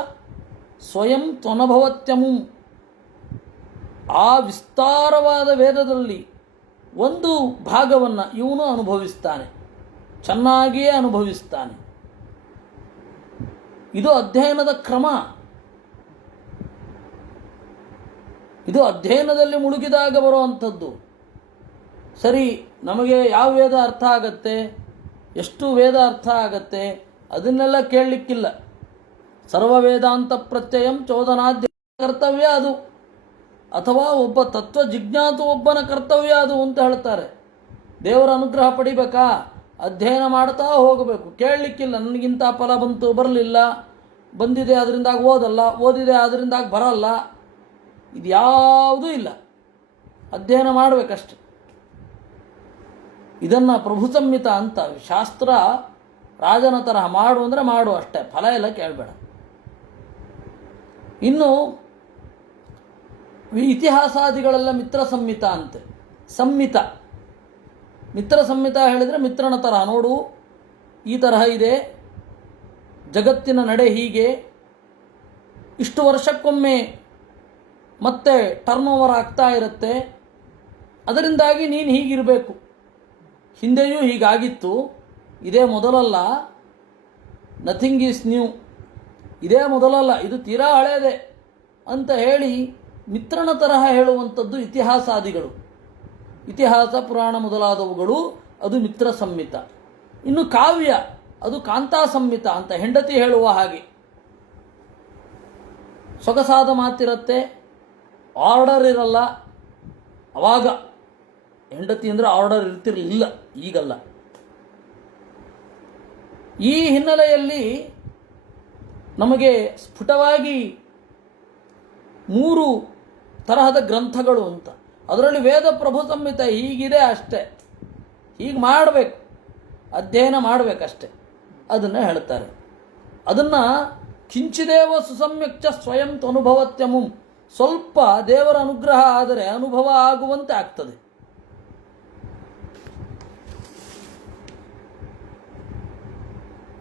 ಸ್ವಯಂ ತ್ವನಭವತ್ಯಮು. ಆ ವಿಸ್ತಾರವಾದ ವೇದದಲ್ಲಿ ಒಂದು ಭಾಗವನ್ನು ಇವನು ಅನುಭವಿಸ್ತಾನೆ, ಚೆನ್ನಾಗಿಯೇ ಅನುಭವಿಸ್ತಾನೆ. ಇದು ಅಧ್ಯಯನದ ಕ್ರಮ. ಇದು ಅಧ್ಯಯನದಲ್ಲಿ ಮುಳುಗಿದಾಗ ಬರುವಂಥದ್ದು. ಸರಿ, ನಮಗೆ ಯಾವ ವೇದ ಅರ್ಥ ಆಗತ್ತೆ, ಎಷ್ಟು ವೇದ ಅರ್ಥ ಆಗತ್ತೆ, ಅದನ್ನೆಲ್ಲ ಕೇಳಲಿಕ್ಕಿಲ್ಲ. ಸರ್ವ ವೇದಾಂತ ಪ್ರತ್ಯಯಂ ಚೋದನಾದ್ಯ ಕರ್ತವ್ಯ ಅದು, ಅಥವಾ ಒಬ್ಬ ತತ್ವ ಜಿಜ್ಞಾಸು ಒಬ್ಬನ ಕರ್ತವ್ಯ ಅದು ಅಂತ ಹೇಳ್ತಾರೆ. ದೇವರ ಅನುಗ್ರಹ ಪಡಿಬೇಕಾ, ಅಧ್ಯಯನ ಮಾಡ್ತಾ ಹೋಗಬೇಕು. ಕೇಳಲಿಕ್ಕಿಲ್ಲ, ನನಗಿಂತ ಫಲ ಬಂತು, ಬರಲಿಲ್ಲ, ಬಂದಿದೆ ಅದರಿಂದಾಗಿ ಓದಲ್ಲ, ಓದಿದೆ ಅದರಿಂದಾಗಿ ಬರಲ್ಲ, ಇದು ಯಾವುದೂ ಇಲ್ಲ. ಅಧ್ಯಯನ ಮಾಡಬೇಕಷ್ಟೆ. ಇದನ್ನು ಪ್ರಭು ಸಂಹಿತ ಅಂತ. ಶಾಸ್ತ್ರ ರಾಜನ ತರಹ ಮಾಡು ಅಂದರೆ ಮಾಡು ಅಷ್ಟೇ, ಫಲ ಎಲ್ಲ ಕೇಳಬೇಡ. ಇನ್ನು ಇತಿಹಾಸಾದಿಗಳೆಲ್ಲ ಮಿತ್ರ ಸಂಹಿತ ಅಂತೆ. ಸಂಹಿತ, ಮಿತ್ರ ಸಂಹಿತ ಹೇಳಿದರೆ ಮಿತ್ರನ ತರಹ, ನೋಡು ಈ ತರಹ ಇದೆ, ಜಗತ್ತಿನ ನಡೆ ಹೀಗೆ, ಇಷ್ಟು ವರ್ಷಕ್ಕೊಮ್ಮೆ ಮತ್ತೆ ಟರ್ನ್ ಓವರ್ ಆಗ್ತಾ ಇರುತ್ತೆ, ಅದರಿಂದಾಗಿ ನೀನು ಹೀಗಿರಬೇಕು, ಹಿಂದೆಯೂ ಹೀಗಾಗಿತ್ತು, ಇದೇ ಮೊದಲಲ್ಲ, ನಥಿಂಗ್ ಈಸ್ ನ್ಯೂ, ಇದೇ ಮೊದಲಲ್ಲ, ಇದು ತೀರಾ ಹಳೆಯದೇ ಅಂತ ಹೇಳಿ ಮಿತ್ರನ ತರಹ ಹೇಳುವಂಥದ್ದು ಇತಿಹಾಸಾದಿಗಳು. ಇತಿಹಾಸ ಪುರಾಣ ಮೊದಲಾದವುಗಳು ಅದು ಮಿತ್ರ ಸಂಹಿತ. ಇನ್ನು ಕಾವ್ಯ ಅದು ಕಾಂತಾ ಸಂಹಿತ ಅಂತ, ಹೆಂಡತಿ ಹೇಳುವ ಹಾಗೆ. ಸೊಗಸಾದ ಮಾತಿರುತ್ತೆ, ಆರ್ಡರ್ ಇರಲ್ಲ. ಅವಾಗ ಹೆಂಡತಿ ಅಂದರೆ ಆರ್ಡರ್ ಇರ್ತಿರಲಿಲ್ಲ, ಈಗಲ್ಲ. ಈ ಹಿನ್ನೆಲೆಯಲ್ಲಿ ನಮಗೆ ಸ್ಫುಟವಾಗಿ 3 ತರಹದ ಗ್ರಂಥಗಳು ಅಂತ. ಅದರಲ್ಲಿ ವೇದ ಪ್ರಭು ಸಂಹಿತ ಹೀಗಿದೆ ಅಷ್ಟೇ, ಹೀಗೆ ಮಾಡಬೇಕು, ಅಧ್ಯಯನ ಮಾಡಬೇಕಷ್ಟೆ, ಅದನ್ನು ಹೇಳ್ತಾರೆ. ಅದನ್ನು ಕಿಂಚಿದೇವ ಸುಸಮ್ಯಕ್ಚ ಸ್ವಯಂ ಅನುಭವತ್ಯಮುಂ, ಸ್ವಲ್ಪ ದೇವರ ಅನುಗ್ರಹ ಆದರೆ ಅನುಭವ ಆಗುವಂತೆ ಆಗ್ತದೆ.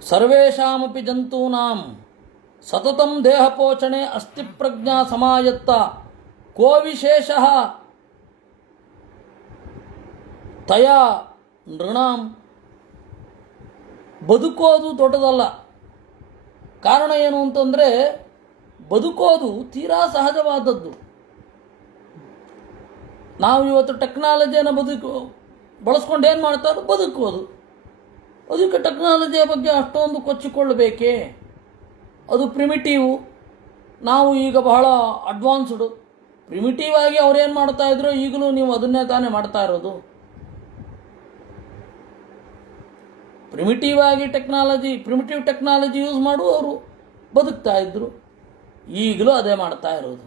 ಸರ್ವೇಷಾಮಪಿ ಜಂತೂನಾಂ ಸತತಂ ದೇಹಪೋಷಣೆ ಅಸ್ತಿ ಪ್ರಜ್ಞಾ ಸಮಾಯತ್ತ ಕೋ ವಿಶೇಷಃ ತಯಾ ನೃಣಾಂ. ಬದುಕೋದು ದೊಡ್ಡದಲ್ಲ. ಕಾರಣ ಏನು ಅಂತಂದರೆ, ಬದುಕೋದು ತೀರಾ ಸಹಜವಾದದ್ದು. ನಾವು ಇವತ್ತು ಟೆಕ್ನಾಲಜಿಯನ್ನು ಬಳಸ್ಕೊಂಡು ಏನು ಮಾಡ್ತಾರೆ, ಬದುಕೋದು. ಅದಕ್ಕೆ ಟೆಕ್ನಾಲಜಿಯ ಬಗ್ಗೆ ಅಷ್ಟೊಂದು ಕೊಚ್ಚಿಕೊಳ್ಳಬೇಕೇ? ಅದು ಪ್ರಿಮಿಟಿವ್, ನಾವು ಈಗ ಬಹಳ ಅಡ್ವಾನ್ಸ್ಡು. ಪ್ರಿಮಿಟಿವ್ ಆಗಿ ಅವ್ರೇನು ಮಾಡ್ತಾಯಿದ್ರು, ಈಗಲೂ ನೀವು ಅದನ್ನೇ ತಾನೇ ಮಾಡ್ತಾ ಇರೋದು. ಪ್ರಿಮಿಟಿವ್ ಆಗಿ ಪ್ರಿಮಿಟಿವ್ ಟೆಕ್ನಾಲಜಿ ಯೂಸ್ ಮಾಡುವವರು ಬದುಕ್ತಾ ಇದ್ರು, ಈಗಲೂ ಅದೇ ಮಾಡ್ತಾ ಇರೋದು.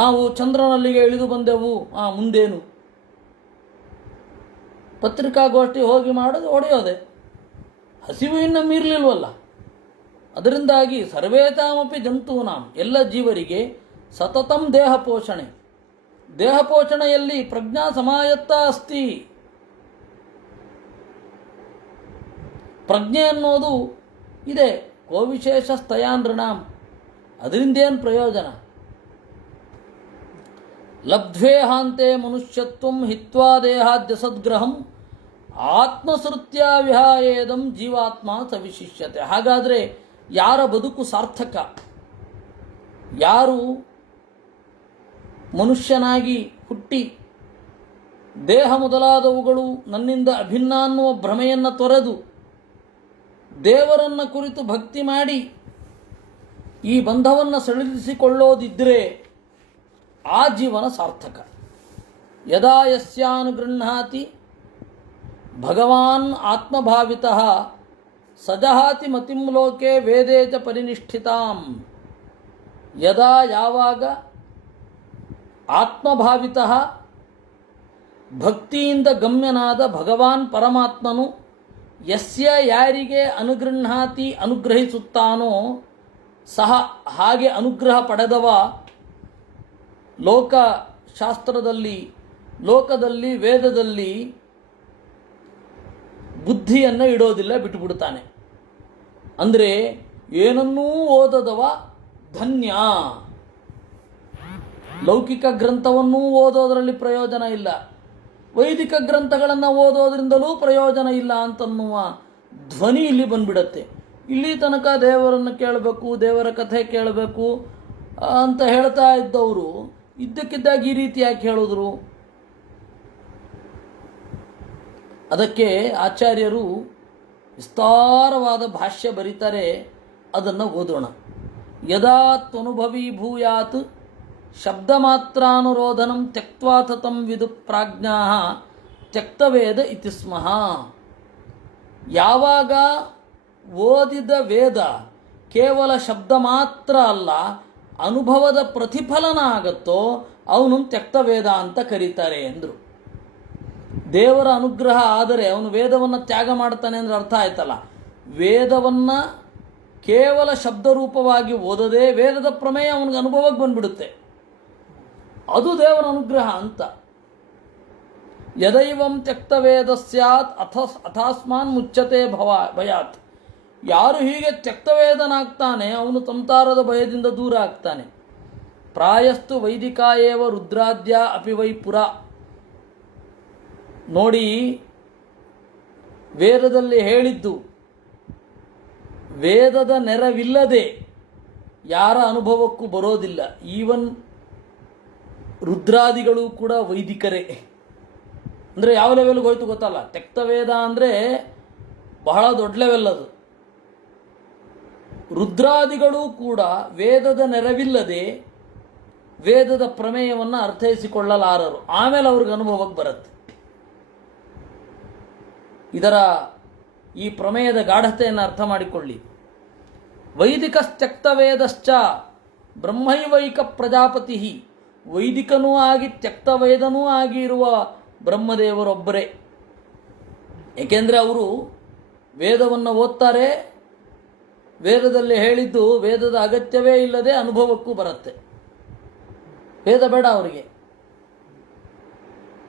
ನಾವು ಚಂದ್ರನಲ್ಲಿಗೆ ಇಳಿದು ಬಂದೆವು, ಮುಂದೇನು? ಪತ್ರಿಕಾಗೋಷ್ಠಿ ಹೋಗಿ ಮಾಡೋದು, ಹೊಡೆಯೋದೆ. ಹಸಿವು ಇನ್ನು ಮೀರಲಿಲ್ವಲ್ಲ. ಅದರಿಂದಾಗಿ ಸರ್ವೇತಾಮಪಿ ಜಂತೂನಾಂ, ಎಲ್ಲ ಜೀವರಿಗೆ ಸತತಂ ದೇಹ ಪೋಷಣೆ. ದೇಹ ಪೋಷಣೆಯಲ್ಲಿ ಪ್ರಜ್ಞಾ ಸಮಾಯತ್ತ ಅಸ್ತಿ. ಪ್ರಜ್ಞೆ ಅನ್ನೋದು ಇದೆ. ಕೋ ವಿಶೇಷ ಸ್ತಯಾನೃಣಾಂ, ಅದರಿಂದೇನು ಪ್ರಯೋಜನ? ಲಬ್ಧ್ವೇಹಾಂತೆ ಮನುಷ್ಯತ್ವಂ ಹಿತ್ವಾ ದೇಹಾದ್ಯ ಸದ್ಗ್ರಹಂ ಆತ್ಮಸೃತ್ಯ ವಿಹಾಯೇದಂ ಜೀವಾತ್ಮ ಸವಿಶಿಷ್ಯತೆ. ಹಾಗಾದರೆ ಯಾರ ಬದುಕು ಸಾರ್ಥಕ? ಯಾರು ಮನುಷ್ಯನಾಗಿ ಹುಟ್ಟಿ ದೇಹ ಮೊದಲಾದವುಗಳು ನನ್ನಿಂದ ಅಭಿನ್ನ ಅನ್ನುವ ಭ್ರಮೆಯನ್ನು ತೊರೆದು ದೇವರನ್ನು ಕುರಿತು ಭಕ್ತಿ ಮಾಡಿ ಈ ಬಂಧವನ್ನು ಸಡಿಲಿಸಿಕೊಳ್ಳೋದಿದ್ದರೆ ಆ ಜೀವನ ಸಾರ್ಥಕ. ಯದಾ ಯಸ್ಯಾನುಗೃಹ್ಣಾತಿ ಭಗವಾನ್ ಆತ್ಮಭಾವಿತಃ ಸಜಹಾತಿ ಮತಿಂ ಲೋಕೆ ವೇದೇ ಚ ಪರಿನಿಷ್ಠಿತಾಂ. ಯದಾ ಯಾವಾಗ ಆತ್ಮಭಾವಿತಃ ಭಕ್ತಿಯಿಂದ ಗಮ್ಯನಾದ ಭಗವಾನ್ ಪರಮಾತ್ಮನು ಯಸ್ಯ ಯಾರಿಗೆ ಅನುಗೃಹಾತಿ ಅನುಗ್ರಹಿಸುತ್ತಾನೋ ಸಹ ಹಾಗೆ ಅನುಗ್ರಹ ಪಡೆದವ ಲೋಕಶಾಸ್ತ್ರದಲ್ಲಿ ಲೋಕದಲ್ಲಿ ವೇದದಲ್ಲಿ ಬುದ್ಧಿಯನ್ನು ಇಡೋದಿಲ್ಲ, ಬಿಟ್ಟುಬಿಡ್ತಾನೆ. ಅಂದರೆ ಏನನ್ನೂ ಓದದವ ಧನ್ಯ. ಲೌಕಿಕ ಗ್ರಂಥವನ್ನೂ ಓದೋದರಲ್ಲಿ ಪ್ರಯೋಜನ ಇಲ್ಲ, ವೈದಿಕ ಗ್ರಂಥಗಳನ್ನು ಓದೋದ್ರಿಂದಲೂ ಪ್ರಯೋಜನ ಇಲ್ಲ ಅಂತನ್ನುವ ಧ್ವನಿ ಇಲ್ಲಿ ಬಂದ್ಬಿಡತ್ತೆ. ಇಲ್ಲಿ ತನಕ ದೇವರನ್ನು ಕೇಳಬೇಕು, ದೇವರ ಕಥೆ ಕೇಳಬೇಕು ಅಂತ ಹೇಳ್ತಾ ಇದ್ದವರು ಇದ್ದಕ್ಕಿದ್ದಾಗ ಈ ರೀತಿ ಯಾಕೆ ಹೇಳಿದ್ರು? ಅದಕ್ಕೆ ಆಚಾರ್ಯರು ವಿಸ್ತಾರವಾದ ಭಾಷ್ಯ ಬರೀತಾರೆ, ಅದನ್ನು ಓದೋಣ. ಯದಾ ತ್ವನುಭವಿ ಭೂಯಾತ್ ಶಬ್ದಮಾತ್ರಾನುರೋಧನಂ ತ್ಯಕ್ತ್ವಾ ತತಂ ವಿದು ಪ್ರಾಜ್ಞಾ ತ್ಯಕ್ತವೇದ ಇತಿ ಸ್ಮಃ. ಯಾವಾಗ ಓದಿದ ವೇದ ಕೇವಲ ಶಬ್ದ ಮಾತ್ರ ಅಲ್ಲ, ಅನುಭವದ ಪ್ರತಿಫಲನ ಆಗತ್ತೋ ಅವನು ತ್ಯಕ್ತವೇದ ಅಂತ ಕರೀತಾರೆ ಎಂದರು. ದೇವರ ಅನುಗ್ರಹ ಆದರೆ ಅವನು ವೇದವನ್ನು ತ್ಯಾಗ ಮಾಡ್ತಾನೆ ಅಂದರೆ ಅರ್ಥ ಆಯ್ತಲ್ಲ. ವೇದವನ್ನು ಕೇವಲ ಶಬ್ದರೂಪವಾಗಿ ಓದದೆ ವೇದದ ಪ್ರಮೇಯ ಅವನಿಗೆ ಅನುಭವಕ್ಕೆ ಬಂದ್ಬಿಡುತ್ತೆ, ಅದು ದೇವರ ಅನುಗ್ರಹ ಅಂತ. ಯದೈವಂ ತ್ಯಕ್ತವೇದ ಸ್ಯಾತ್ ಅಥಾಸ್ಮಾನ್ ಮುಚ್ಚತೆ ಭಯಾತ್. ಯಾರು ಹೀಗೆ ತ್ಯಕ್ತವೇದನಾಗ್ತಾನೆ ಅವನು ಸಂಸಾರದ ಭಯದಿಂದ ದೂರ ಆಗ್ತಾನೆ. ಪ್ರಾಯಸ್ತು ವೈದಿಕಾಯೇವ ರುದ್ರಾದ್ಯ ಅಪಿ ವೈ ಪುರ. ನೋಡಿ, ವೇದದಲ್ಲಿ ಹೇಳಿದ್ದು ವೇದದ ನೆರವಿಲ್ಲದೆ ಯಾರ ಅನುಭವಕ್ಕೂ ಬರೋದಿಲ್ಲ. ಈವನ್ ರುದ್ರಾದಿಗಳು ಕೂಡ ವೈದಿಕರೇ. ಅಂದರೆ ಯಾವ ಲೆವೆಲ್ಗೆ ಹೋಯ್ತು ಗೊತ್ತಲ್ಲ. ತ್ಯಕ್ತವೇದ ಅಂದರೆ ಬಹಳ ದೊಡ್ಡ ಲೆವೆಲ್ ಅದು. ರುದ್ರಾದಿಗಳು ಕೂಡ ವೇದದ ನೆರವಿಲ್ಲದೆ ವೇದದ ಪ್ರಮೇಯವನ್ನು ಅರ್ಥೈಸಿಕೊಳ್ಳಲಾರರು. ಆಮೇಲೆ ಅವ್ರಿಗೆ ಅನುಭವಕ್ಕೆ ಬರುತ್ತೆ. ಇದರ ಈ ಪ್ರಮೇಯದ ಗಾಢತೆಯನ್ನು ಅರ್ಥ ಮಾಡಿಕೊಳ್ಳಿ. ವೈದಿಕಸ್ತ್ಯಕ್ತವೇದಶ್ಚ ಬ್ರಹ್ಮೈವೈಕ ಪ್ರಜಾಪತಿ. ವೈದಿಕನೂ ಆಗಿ ತ್ಯಕ್ತವೇದನೂ ಆಗಿ ಇರುವ ಬ್ರಹ್ಮದೇವರೊಬ್ಬರೇ. ಏಕೆಂದರೆ ಅವರು ವೇದವನ್ನು ಓದ್ತಾರೆ, ವೇದದಲ್ಲಿ ಹೇಳಿದ್ದು ವೇದದ ಅಗತ್ಯವೇ ಇಲ್ಲದೆ ಅನುಭವಕ್ಕೂ ಬರುತ್ತೆ. ವೇದ ಬೇಡ ಅವರಿಗೆ.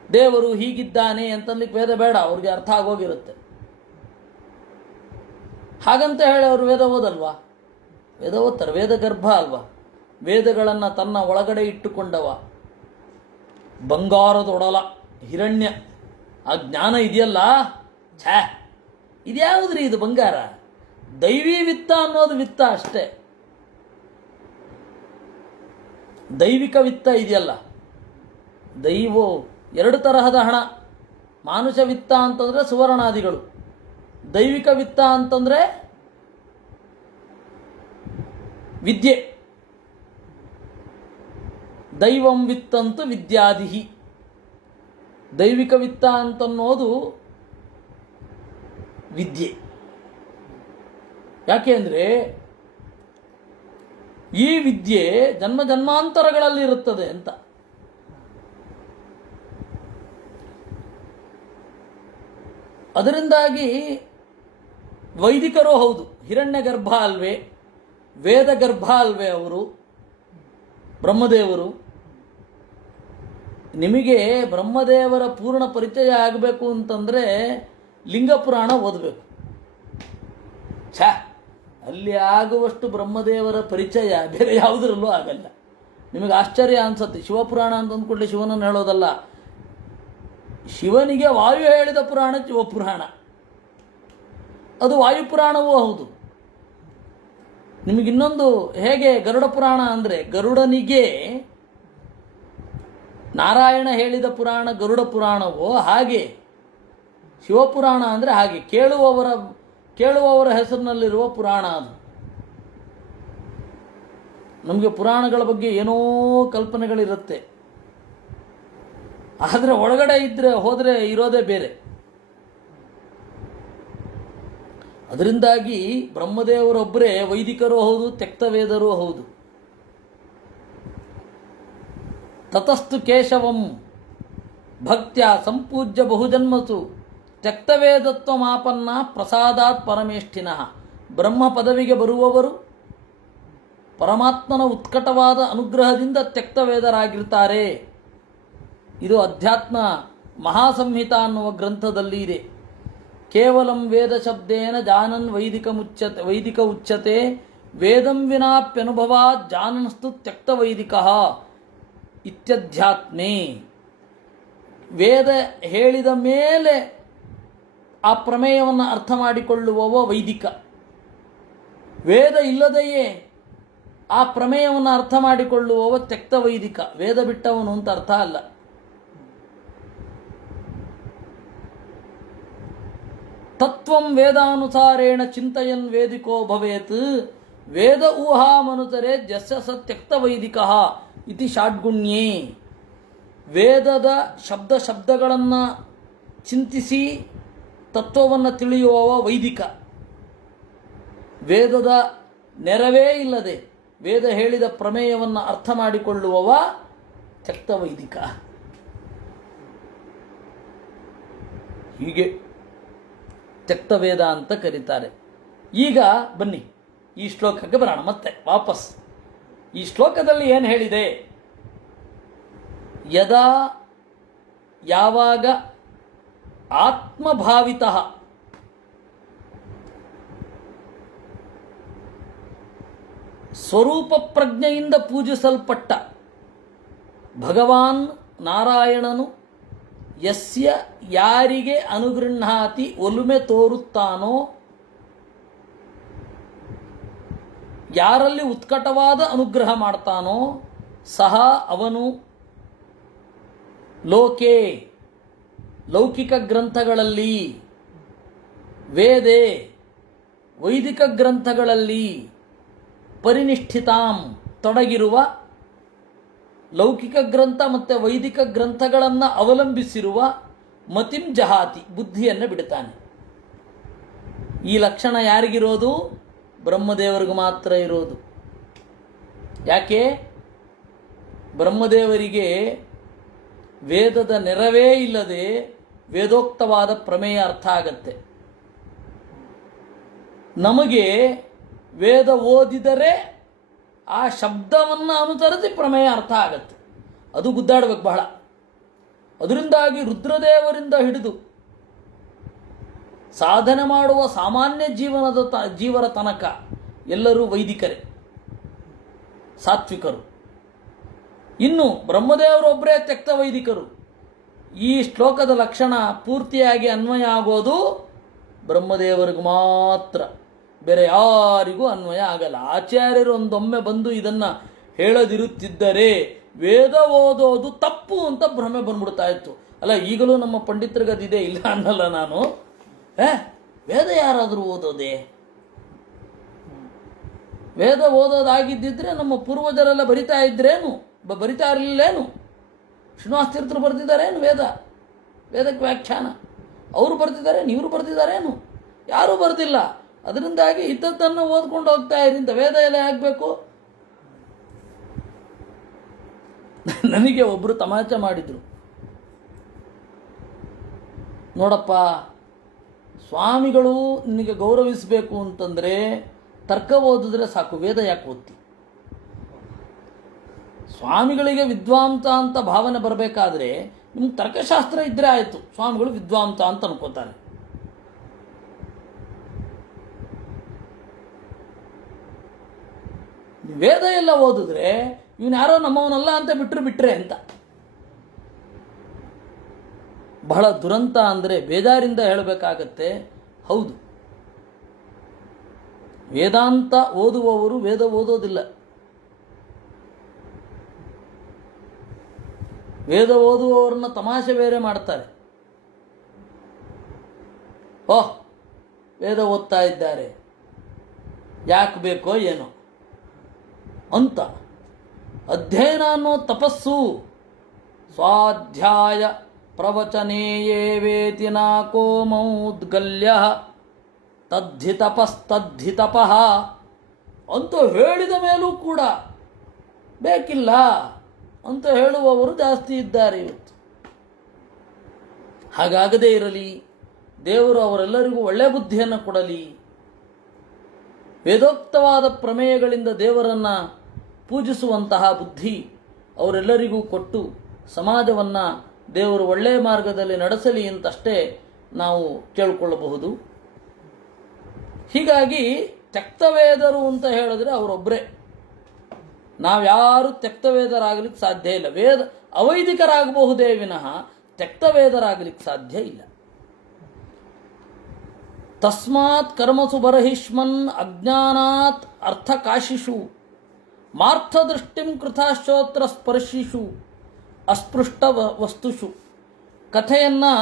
ದೇವರು ಹೀಗಿದ್ದಾನೆ ಅಂತಂದಕ್ಕೆ ವೇದ ಬೇಡ, ಅವ್ರಿಗೆ ಅರ್ಥ ಆಗೋಗಿರುತ್ತೆ. ಹಾಗಂತ ಹೇಳಿ ಅವರು ವೇದ ಓದಲ್ವಾ? ವೇದ ಓದ್ತಾರೆ. ವೇದ ಗರ್ಭ ಅಲ್ವಾ? ವೇದಗಳನ್ನು ತನ್ನ ಒಳಗಡೆ ಇಟ್ಟುಕೊಂಡವ ಬಂಗಾರದೊಡಲ ಹಿರಣ್ಯ. ಆ ಜ್ಞಾನ ಇದೆಯಲ್ಲ, ಛೇ, ಇದ್ಯಾವುದ್ರಿ ಇದು ಬಂಗಾರ? ದೈವಿ ವಿತ್ತ ಅನ್ನೋದು ವಿತ್ತ ಅಷ್ಟೇ. ದೈವಿಕ ವಿತ್ತ ಇದೆಯಲ್ಲ, ದೈವೋ ಎರಡು ತರಹದ ಹಣ. ಮಾನುಷ ವಿತ್ತ ಅಂತಂದರೆ ಸುವರ್ಣಾದಿಗಳು, ದೈವಿಕ ವಿತ್ತ ಅಂತಂದರೆ ವಿದ್ಯೆ. ದೈವಂ ವಿತ್ತಂತು ವಿದ್ಯಾದಿಹಿ. ದೈವಿಕ ವಿತ್ತ ಅಂತನ್ನೋದು ವಿದ್ಯೆ. ಯಾಕೆ ಅಂದರೆ ಈ ವಿದ್ಯೆ ಜನ್ಮ ಜನ್ಮಾಂತರಗಳಲ್ಲಿ ಇರುತ್ತದೆ ಅಂತ. ಅದರಿಂದಾಗಿ ವೈದಿಕರು ಹೌದು, ಹಿರಣ್ಯ ಗರ್ಭ ಅಲ್ವೇ, ವೇದ ಗರ್ಭ ಅಲ್ವೇ ಅವರು ಬ್ರಹ್ಮದೇವರು. ನಿಮಗೆ ಬ್ರಹ್ಮದೇವರ ಪೂರ್ಣ ಪರಿಚಯ ಆಗಬೇಕು ಅಂತಂದರೆ ಲಿಂಗ ಪುರಾಣ ಓದಬೇಕು. ಛಾ, ಅಲ್ಲಿ ಆಗುವಷ್ಟು ಬ್ರಹ್ಮದೇವರ ಪರಿಚಯ ಬೇರೆ ಯಾವುದರಲ್ಲೂ ಆಗಲ್ಲ. ನಿಮಗೆ ಆಶ್ಚರ್ಯ ಅನ್ಸುತ್ತೆ. ಶಿವಪುರಾಣ ಅಂತ ಅಂದ್ಕೊಂಡ್ರೆ ಶಿವನನ್ನು ಹೇಳೋದಲ್ಲ. ಶಿವನಿಗೆ ವಾಯು ಹೇಳಿದ ಪುರಾಣ ಶಿವಪುರಾಣ, ಅದು ವಾಯುಪುರಾಣವೂ ಹೌದು. ನಿಮಗಿನ್ನೊಂದು, ಹೇಗೆ ಗರುಡ ಪುರಾಣ ಅಂದರೆ ಗರುಡನಿಗೆ ನಾರಾಯಣ ಹೇಳಿದ ಪುರಾಣ ಗರುಡ ಪುರಾಣವೋ ಹಾಗೆ ಶಿವಪುರಾಣ ಅಂದರೆ ಹಾಗೆ ಕೇಳುವವರ ಹೆಸರಿನಲ್ಲಿರುವ ಪುರಾಣ ಅದು. ನಮಗೆ ಪುರಾಣಗಳ ಬಗ್ಗೆ ಏನೋ ಕಲ್ಪನೆಗಳಿರುತ್ತೆ, ಆದರೆ ಒಳಗಡೆ ಹೋದರೆ ಇರೋದೇ ಬೇರೆ. ಅದರಿಂದಾಗಿ ಬ್ರಹ್ಮದೇವರೊಬ್ಬರೇ ವೈದಿಕರೂ ಹೌದು, ತ್ಯಕ್ತವೇದರೂ ಹೌದು. ತತಸ್ತು ಕೇಶವಂ ಭಕ್ತ್ಯಾ ಸಂಪೂಜ್ಯ ಬಹುಜನ್ಮಸು ತ್ಯಕ್ತವೇದತ್ವಮಾಪನ್ನ ಪ್ರಸಾದಾತ್ ಪರಮೇಷ್ಠಿನಃ. ಬ್ರಹ್ಮ ಪದವಿಗೆ ಬರುವವರು ಪರಮಾತ್ಮನ ಉತ್ಕಟವಾದ ಅನುಗ್ರಹದಿಂದ ತ್ಯಕ್ತವೇದರಾಗಿರ್ತಾರೆ. ಇದು ಅಧ್ಯಾತ್ಮ ಮಹಾಸಂಹಿತ ಅನ್ನುವ ಗ್ರಂಥದಲ್ಲಿ ಇದೆ. ಕೇವಲಂ ವೇದ ಶಬ್ದೇನ ಜಾನನ್ ವೈದಿಕ ಉಚ್ಯತೆ ವೇದಂ ವಿನಾಪ್ಯನುಭವಾತ್ ಜಾನನ್ಸ್ತು ತ್ಯಕ್ತ ವೈದಿಕ ಇತ್ಯಧ್ಯಾತ್ಮೆ. ವೇದ ಹೇಳಿದ ಮೇಲೆ ಆ ಪ್ರಮೇಯವನ್ನು ಅರ್ಥ ಮಾಡಿಕೊಳ್ಳುವವ ವೈದಿಕ. ವೇದ ಇಲ್ಲದೆಯೇ ಆ ಪ್ರಮೇಯವನ್ನು ಅರ್ಥ ಮಾಡಿಕೊಳ್ಳುವವ ತ್ಯಕ್ತ ವೈದಿಕ. ವೇದ ಬಿಟ್ಟವನು ಅಂತ ಅರ್ಥ ಅಲ್ಲ. ತತ್ವಂ ವೇದಾನುಸಾರೇಣ ಚಿಂತಯನ್ ವೇದಿಕೋ ಭವೇತ್ ವೇದ ಊಹಾಮನುತರೆ ಜಸ್ಯ ಸ ತ್ಯಕ್ತ ವೈದಿಕ ಇತಿ ಷಾಡ್ಗುಣ್ಯೇ. ವೇದದ ಶಬ್ದಗಳನ್ನು ಚಿಂತಿಸಿ ತತ್ವವನ್ನು ತಿಳಿಯುವವ ವೈದಿಕ. ವೇದದ ನೆರವೇ ಇಲ್ಲದೆ ವೇದ ಹೇಳಿದ ಪ್ರಮೇಯವನ್ನು ಅರ್ಥ ಮಾಡಿಕೊಳ್ಳುವವ ತ್ಯಕ್ತ ವೈದಿಕ. ಹೀಗೆ ತ್ಯಕ್ತವೇದ ಅಂತ ಕರೀತಾರೆ. ಈಗ ಬನ್ನಿ ಈ ಶ್ಲೋಕಕ್ಕೆ ಬರೋಣ ಮತ್ತೆ ವಾಪಸ್. ಈ ಶ್ಲೋಕದಲ್ಲಿ ಏನು ಹೇಳಿದೆ? ಯದಾ ಯಾವಾಗ ಆತ್ಮಭಾವಿತಃ ಸ್ವರೂಪ ಪ್ರಜ್ಞೆಯಿಂದ ಪೂಜಿಸಲ್ಪಟ್ಟ ಭಗವಾನ್ ನಾರಾಯಣನು ಯಸ್ಯ ಯಾರಿಗೆ ಅನುಗೃಹಾತಿ ಒಲುಮೆ ತೋರುತ್ತಾನೋ, ಯಾರಲ್ಲಿ ಉತ್ಕಟವಾದ ಅನುಗ್ರಹ ಮಾಡ್ತಾನೋ ಸಹ ಅವನು ಲೋಕೆ ಲೌಕಿಕ ಗ್ರಂಥಗಳಲ್ಲಿ, ವೇದೆ ವೈದಿಕ ಗ್ರಂಥಗಳಲ್ಲಿ ಪರಿನಿಷ್ಠಿತಾಂ ತೊಡಗಿರುವ, ಲೌಕಿಕ ಗ್ರಂಥ ಮತ್ತು ವೈದಿಕ ಗ್ರಂಥಗಳನ್ನು ಅವಲಂಬಿಸಿರುವ ಮತಿಂ ಜಹಾತಿ ಬುದ್ಧಿಯನ್ನು ಬಿಡುತ್ತಾನೆ. ಈ ಲಕ್ಷಣ ಯಾರಿಗಿರೋದು? ಬ್ರಹ್ಮದೇವರಿಗೂ ಮಾತ್ರ ಇರೋದು. ಯಾಕೆ? ಬ್ರಹ್ಮದೇವರಿಗೆ ವೇದದ ನೆರವೇ ಇಲ್ಲದೆ ವೇದೋಕ್ತವಾದ ಪ್ರಮೇಯ ಅರ್ಥ ಆಗತ್ತೆ. ನಮಗೆ ವೇದ ಓದಿದರೆ ಆ ಶಬ್ದವನ್ನು ಅನುಸರಿಸಿ ಪ್ರಮೇಯ ಅರ್ಥ ಆಗತ್ತೆ. ಅದು ಗುದ್ದಾಡಬೇಕು ಬಹಳ. ಅದರಿಂದಾಗಿ ರುದ್ರದೇವರಿಂದ ಹಿಡಿದು ಸಾಧನೆ ಮಾಡುವ ಸಾಮಾನ್ಯ ಜೀವರ ತನಕ ಎಲ್ಲರೂ ವೈದಿಕರೇ, ಸಾತ್ವಿಕರು. ಇನ್ನು ಬ್ರಹ್ಮದೇವರೊಬ್ಬರೇ ತ್ಯಕ್ತ ವೈದಿಕರು. ಈ ಶ್ಲೋಕದ ಲಕ್ಷಣ ಪೂರ್ತಿಯಾಗಿ ಅನ್ವಯ ಆಗೋದು ಬ್ರಹ್ಮದೇವರಿಗೂ ಮಾತ್ರ, ಬೇರೆ ಯಾರಿಗೂ ಅನ್ವಯ ಆಗಲ್ಲ. ಆಚಾರ್ಯರು ಒಂದೊಮ್ಮೆ ಬಂದು ಇದನ್ನು ಹೇಳದಿರುತ್ತಿದ್ದರೆ ವೇದ ಓದೋದು ತಪ್ಪು ಅಂತ ಭ್ರಮೆ ಬಂದ್ಬಿಡ್ತಾ ಇತ್ತು. ಅಲ್ಲ, ಈಗಲೂ ನಮ್ಮ ಪಂಡಿತರಿಗೆ ಅದಿದೆ, ಇಲ್ಲ ಅನ್ನಲ್ಲ ನಾನು. ವೇದ ಯಾರಾದರೂ ಓದೋದೆ? ವೇದ ಓದೋದಾಗಿದ್ದಿದ್ರೆ ನಮ್ಮ ಪೂರ್ವಜರೆಲ್ಲ ಬರಿತಾ ಇದ್ರೇನು? ಬರಿತಾ ಇರಲಿಲ್ಲೇನು? ಶ್ರೀನಿವಾಸತೀರ್ಥರು ಬರೆದಿದ್ದಾರೇನು ವೇದಕ್ಕೆ ವ್ಯಾಖ್ಯಾನ? ಅವರು ಬರೆದಿದ್ದಾರೇನು? ಇವರು ಬರೆದಿದ್ದಾರೇನು? ಯಾರೂ ಬರೆದಿಲ್ಲ. ಅದರಿಂದಾಗಿ ಇದ್ದದ್ದನ್ನು ಓದ್ಕೊಂಡು ಹೋಗ್ತಾ ಇರಿಂದ ವೇದ ಎಲ್ಲ ಆಗಬೇಕು. ನನಗೆ ಒಬ್ಬರು ತಮಾಷೆ ಮಾಡಿದರು. ನೋಡಪ್ಪ, ಸ್ವಾಮಿಗಳು ನಿನಗೆ ಗೌರವಿಸಬೇಕು ಅಂತಂದರೆ ತರ್ಕ ಓದಿದ್ರೆ ಸಾಕು, ವೇದ ಯಾಕೆ ಓದ್ತಿ? ಸ್ವಾಮಿಗಳಿಗೆ ವಿದ್ವಾಂಸ ಅಂತ ಭಾವನೆ ಬರಬೇಕಾದ್ರೆ ನಿಮ್ಗೆ ತರ್ಕಶಾಸ್ತ್ರ ಇದ್ದರೆ ಆಯಿತು, ಸ್ವಾಮಿಗಳು ವಿದ್ವಾಂಸ ಅಂತ ಅನ್ಕೋತಾರೆ. ವೇದ ಎಲ್ಲ ಓದಿದ್ರೆ ಇವನು ಯಾರೋ ನಮ್ಮವನಲ್ಲ ಅಂತ ಬಿಟ್ರೆ ಅಂತ. ಬಹಳ ದುರಂತ ಅಂದರೆ ಬೇಜಾರಿಂದ ಹೇಳಬೇಕಾಗತ್ತೆ. ಹೌದು, ವೇದಾಂತ ಓದುವವರು ವೇದ ಓದೋದಿಲ್ಲ. ವೇದ ಓದುವವರನ್ನ ತಮಾಷೆ ಬೇರೆ ಮಾಡ್ತಾರೆ. ಓಹ್, ವೇದ ಓದ್ತಾ ಇದ್ದಾರೆ, ಯಾಕೆ ಬೇಕೋ ಏನೋ ಅಂತ. ಅಧ್ಯಯನ ಅನ್ನೋ ತಪಸ್ಸು. ಸ್ವಾಧ್ಯಾಯ ಪ್ರವಚನೇಯೇ ವೇತಿ ನಾಕೋ ಮೌದ್ಗಲ್ಯ ತದ್ಧಿತಪಸ್ತದ್ಧಿತಪಃ ಅಂತ ಹೇಳಿದ ಮೇಲೂ ಕೂಡ ಬೇಕಿಲ್ಲ ಅಂತ ಹೇಳುವವರು ಜಾಸ್ತಿ ಇದ್ದಾರೆ ಇವತ್ತು. ಹಾಗಾಗದೇ ಇರಲಿ, ದೇವರು ಅವರೆಲ್ಲರಿಗೂ ಒಳ್ಳೆಯ ಬುದ್ಧಿಯನ್ನು ಕೊಡಲಿ. ವೇದೋಕ್ತವಾದ ಪ್ರಮೇಯಗಳಿಂದ ದೇವರನ್ನು ಪೂಜಿಸುವಂತಹ ಬುದ್ಧಿ ಅವರೆಲ್ಲರಿಗೂ ಕೊಟ್ಟು ಸಮಾಜವನ್ನು ದೇವರು ಒಳ್ಳೆಯ ಮಾರ್ಗದಲ್ಲಿ ನಡೆಸಲಿ ಅಂತಷ್ಟೇ ನಾವು ಕೇಳಿಕೊಳ್ಳಬಹುದು. ಹೀಗಾಗಿ ತ್ಯಕ್ತವೇದರು ಅಂತ ಹೇಳಿದ್ರೆ ಅವರೊಬ್ಬರೇ. ನಾವ್ಯಾರು ತ್ಯಕ್ತವೇದರಾಗಲಿಕ್ಕೆ ಸಾಧ್ಯ ಇಲ್ಲ. ಅವೈದಿಕರಾಗಬಹುದೇ ವಿನಃ ತ್ಯಕ್ತವೇದರಾಗಲಿಕ್ಕೆ ಸಾಧ್ಯ ಇಲ್ಲ. ತಸ್ಮಾತ್ ಕರ್ಮಸು ಬರಹಿಷ್ಮನ್ ಅಜ್ಞಾನಾತ್ ಅರ್ಥಕಾಶಿಷು ಮಾರ್ಥದೃಷ್ಟಿಂ ಕೃತಾಶ್ಚೋತ್ರ ಸ್ಪರ್ಶಿಷು ಅಸ್ಪೃಷ್ಟ ವಸ್ತುಷು. ಕಥೆಯನ್ನು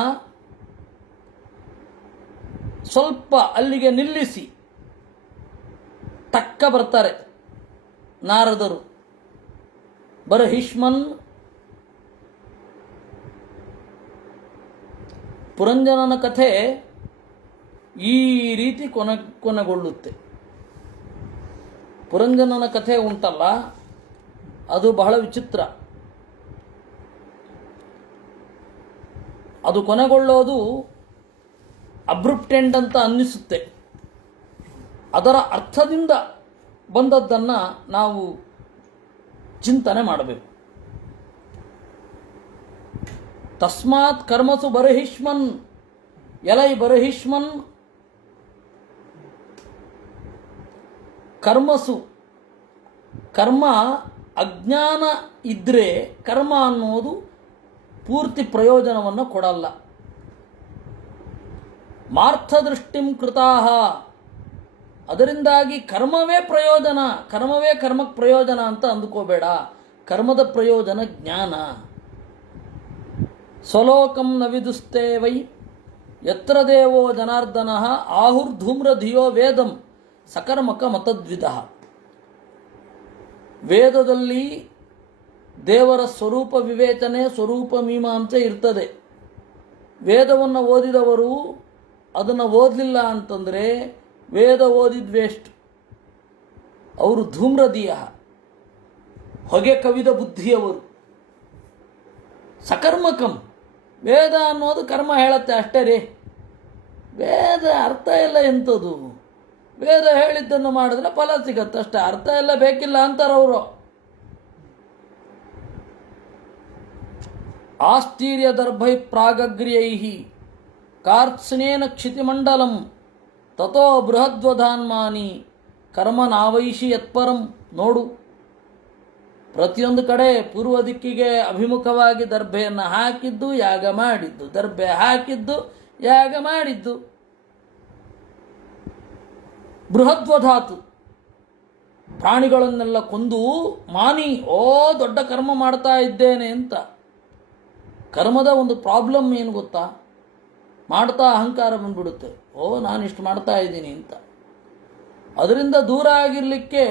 ಸ್ವಲ್ಪ ಅಲ್ಲಿಗೆ ನಿಲ್ಲಿಸಿ ತಕ್ಕ ಬರ್ತಾರೆ ನಾರದರು. ಬರಹಿಷ್ಮನ್ ಪುರಂಜನನ ಕಥೆ ಈ ರೀತಿ ಕೊನೆಗೊಳ್ಳುತ್ತೆ. ಪುರಂಜನನ ಕಥೆ ಉಂಟಲ್ಲ, ಅದು ಬಹಳ ವಿಚಿತ್ರ. ಅದು ಕೊನೆಗೊಳ್ಳೋದು ಅಬ್ರುಪ್ಟೆಂಡ್ ಅಂತ ಅನ್ನಿಸುತ್ತೆ. ಅದರ ಅರ್ಥದಿಂದ ಬಂದದ್ದನ್ನು ನಾವು ಚಿಂತನೆ ಮಾಡಬೇಕು. ತಸ್ಮಾತ್ ಕರ್ಮಸು ಬರಹಿಷ್ಮನ್, ಎಲೈ ಬರಹಿಷ್ಮನ್, ಕರ್ಮಸು, ಕರ್ಮ ಅಜ್ಞಾನ ಇದ್ದರೆ ಕರ್ಮ ಅನ್ನೋದು ಪೂರ್ತಿ ಪ್ರಯೋಜನವನ್ನು ಕೊಡಲ್ಲ. ಮಾರ್ಥದೃಷ್ಟಿಂ ಕೃತಾಹ, ಅದರಿಂದಾಗಿ ಕರ್ಮವೇ ಪ್ರಯೋಜನ, ಕರ್ಮವೇ ಕರ್ಮಕ್ಕೆ ಪ್ರಯೋಜನ ಅಂತ ಅಂದುಕೋಬೇಡ. ಕರ್ಮದ ಪ್ರಯೋಜನ ಜ್ಞಾನ. ಸ್ವಲೋಕಂ ನ ವಿದುಸ್ತೆ ವೈ ಯತ್ರ ದೇವೋ ಜನಾರ್ದನ ಆಹುರ್ಧೂಮ್ರಧಿಯೋ ವೇದಂ ಸಕರ್ಮಕ ಮತದ್ವಿಧ. ವೇದದಲ್ಲಿ ದೇವರ ಸ್ವರೂಪ ವಿವೇಚನೆ, ಸ್ವರೂಪ ಮೀಮಾಂಸೆ ಇರ್ತದೆ. ವೇದವನ್ನು ಓದಿದವರು ಅದನ್ನು ಓದಲಿಲ್ಲ ಅಂತಂದರೆ ವೇದ ಓದಿದ ವೇಸ್ಟ್. ಅವರು ಧೂಮ್ರದೀಯ, ಹೊಗೆ ಕವಿದ ಬುದ್ಧಿಯವರು. ಸಕರ್ಮಕಂ, ವೇದ ಅನ್ನೋದು ಕರ್ಮ ಹೇಳುತ್ತೆ ಅಷ್ಟೇ ರೀ. ವೇದ ಅರ್ಥ ಎಲ್ಲ ಎಂಥದ್ದು? ವೇದ ಹೇಳಿದ್ದನ್ನು ಮಾಡಿದ್ರೆ ಫಲ ಸಿಗತ್ತಷ್ಟೇ, ಅರ್ಥ ಎಲ್ಲ ಬೇಕಿಲ್ಲ ಅಂತಾರವರು. ಆಸ್ತೀರ್ಯದರ್ಭೈ ಪ್ರಾಗಗ್ರ್ಯೈ ಕಾರ್ತ್ಸ್ನೇನ ಕ್ಷಿತಿಮಂಡಲಂ ತಥೋ ಬೃಹದ್ವಧಾನ್ಮಾನಿ ಕರ್ಮನಾವೈಷಿ ಯತ್ಪರಂ. ನೋಡು, ಪ್ರತಿಯೊಂದು ಕಡೆ ಪೂರ್ವ ದಿಕ್ಕಿಗೆ ಅಭಿಮುಖವಾಗಿ ದರ್ಭೆಯನ್ನು ಹಾಕಿದ್ದು, ಯಾಗ ಮಾಡಿದ್ದು, ದರ್ಭೆ ಹಾಕಿದ್ದು, ಯಾಗ ಮಾಡಿದ್ದು. ಬೃಹದ್ವಧಾತು, ಪ್ರಾಣಿಗಳನ್ನೆಲ್ಲ ಕೊಂದು ಮಾನಿ, ಓ ದೊಡ್ಡ ಕರ್ಮ ಮಾಡ್ತಾ ಇದ್ದೇನೆ ಅಂತ. ಕರ್ಮದ ಒಂದು ಪ್ರಾಬ್ಲಮ್ ಏನು ಗೊತ್ತಾ? ಮಾಡ್ತಾ ಅಹಂಕಾರ ಬಂದ್ಬಿಡುತ್ತೆ. ಓ ನಾನಿಷ್ಟು ಮಾಡ್ತಾ ಇದ್ದೀನಿ ಅಂತ. ಅದರಿಂದ ದೂರ ಆಗಿರಲಿಕ್ಕೆ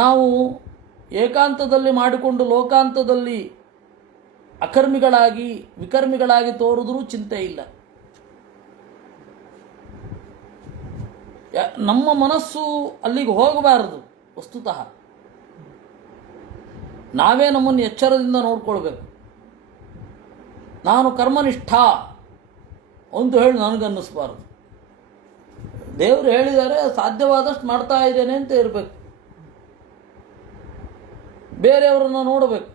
ನಾವು ಏಕಾಂತದಲ್ಲಿ ಮಾಡಿಕೊಂಡು ಲೋಕಾಂತದಲ್ಲಿ ಅಕರ್ಮಿಗಳಾಗಿ ವಿಕರ್ಮಿಗಳಾಗಿ ತೋರಿದ್ರೂ ಚಿಂತೆ ಇಲ್ಲ. ನಮ್ಮ ಮನಸ್ಸು ಅಲ್ಲಿಗೆ ಹೋಗಬಾರದು. ವಸ್ತುತಃ ನಾವೇ ನಮ್ಮನ್ನು ಎಚ್ಚರದಿಂದ ನೋಡ್ಕೊಳ್ಬೇಕು. ನಾನು ಕರ್ಮನಿಷ್ಠ ಒಂದು ಹೇಳಿ ನನಗನ್ನಿಸ್ಬಾರ್ದು. ದೇವರು ಹೇಳಿದ್ದಾರೆ, ಸಾಧ್ಯವಾದಷ್ಟು ಮಾಡ್ತಾ ಇದ್ದೇನೆ ಅಂತ ಇರಬೇಕು. ಬೇರೆಯವರನ್ನು ನೋಡಬೇಕು.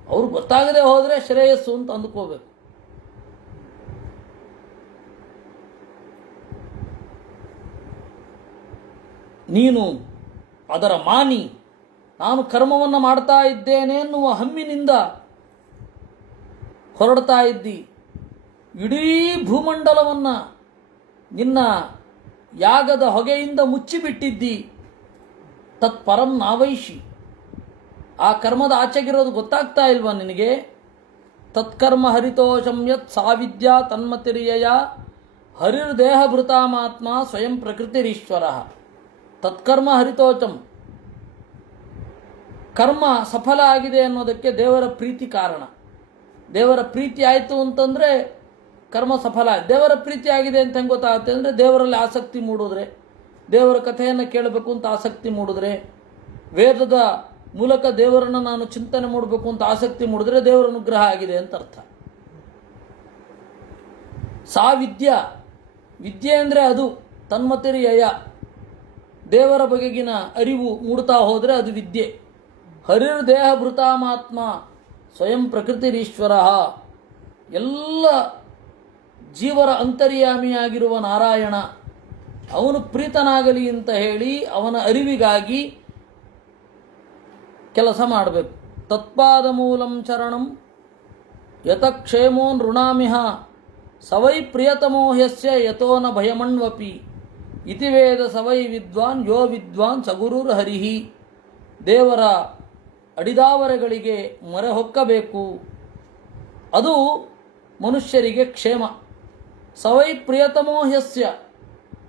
ಅವ್ರು ಗೊತ್ತಾಗದೆ ಹೋದರೆ ಶ್ರೇಯಸ್ಸು ಅಂತ ಅಂದುಕೋಬೇಕು. ನೀನು ಅದರ ಮಾನಿ, ನಾನು ಕರ್ಮವನ್ನು ಮಾಡ್ತಾ ಇದ್ದೇನೆ ಎನ್ನುವ ಹಮ್ಮಿನಿಂದ ಹೊರಡ್ತಾ ಇದ್ದಿ. ಇಡೀ ಭೂಮಂಡಲವನ್ನು ನಿನ್ನ ಯಾಗದ ಹೊಗೆಯಿಂದ ಮುಚ್ಚಿಬಿಟ್ಟಿದ್ದಿ. ತತ್ಪರಂ ನಾವೈಷಿ, ಆ ಕರ್ಮದ ಆಚೆಗಿರೋದು ಗೊತ್ತಾಗ್ತಾ ಇಲ್ವಾ ನಿನಗೆ? ತತ್ಕರ್ಮ ಹರಿತೋಷಂ ಯತ್ ಸಾವಿದ್ಯಾ ತನ್ಮತಿರ್ಯಯ ಹರಿರ್ದೇಹಭೃತಾಮಾತ್ಮ ಸ್ವಯಂ ಪ್ರಕೃತಿರೀಶ್ವರ. ತತ್ಕರ್ಮ ಹರಿತೋಚಂ, ಕರ್ಮ ಸಫಲ ಆಗಿದೆ ಅನ್ನೋದಕ್ಕೆ ದೇವರ ಪ್ರೀತಿ ಕಾರಣ. ದೇವರ ಪ್ರೀತಿ ಆಯಿತು ಅಂತಂದರೆ ಕರ್ಮ ಸಫಲ. ದೇವರ ಪ್ರೀತಿ ಆಗಿದೆ ಅಂತ ಹೆಂಗೆ ಗೊತ್ತಾಗುತ್ತೆ ಅಂದರೆ ದೇವರಲ್ಲಿ ಆಸಕ್ತಿ ಮೂಡಿದ್ರೆ, ದೇವರ ಕಥೆಯನ್ನು ಕೇಳಬೇಕು ಅಂತ ಆಸಕ್ತಿ ಮೂಡಿದ್ರೆ, ವೇದದ ಮೂಲಕ ದೇವರನ್ನು ನಾನು ಚಿಂತನೆ ಮಾಡಬೇಕು ಅಂತ ಆಸಕ್ತಿ ಮೂಡಿದ್ರೆ ದೇವರ ಅನುಗ್ರಹ ಆಗಿದೆ ಅಂತ ಅರ್ಥ. ಸಾ ವಿದ್ಯೆ ಅಂದರೆ ಅದು ತನ್ಮತಿರಿಯಯ, ದೇವರ ಬಗೆಗಿನ ಅರಿವು ಮೂಡ್ತಾ ಹೋದರೆ ಅದು ವಿದ್ಯೆ. ಹರಿರ್ ದೇಹ ಭೃತಾಮಾತ್ಮ ಸ್ವಯಂ ಪ್ರಕೃತಿರೀಶ್ವರ, ಎಲ್ಲ ಜೀವರ ಅಂತರ್ಯಾಮಿಯಾಗಿರುವ ನಾರಾಯಣ ಅವನು ಪ್ರೀತನಾಗಲಿ ಅಂತ ಹೇಳಿ ಅವನ ಅರಿವಿಗಾಗಿ ಕೆಲಸ ಮಾಡಬೇಕು. ತತ್ಪಾದ ಮೂಲಂ ಚರಣಂ ಯತಕ್ಷೇಮೋ ನೃಣಾಮಿಹ ಸವೈ ಪ್ರಿಯತಮೋ ಹ್ಯಸ್ಯ ಯತೋ ನ ಭಯಮಣ್ವಪಿ ಇತಿ ವೇದ ಸವೈ ವಿದ್ವಾನ್ ಯೋ ವಿದ್ವಾನ್ ಸಗುರುರ್ ಹರಿಹಿ. ದೇವರ ಅಡಿದಾವರೆಗಳಿಗೆ ಮೊರೆ ಹೊಕ್ಕಬೇಕು, ಅದು ಮನುಷ್ಯರಿಗೆ ಕ್ಷೇಮ. ಸವೈ ಪ್ರಿಯತಮೋ ಹ್ಯಸ್ಯ,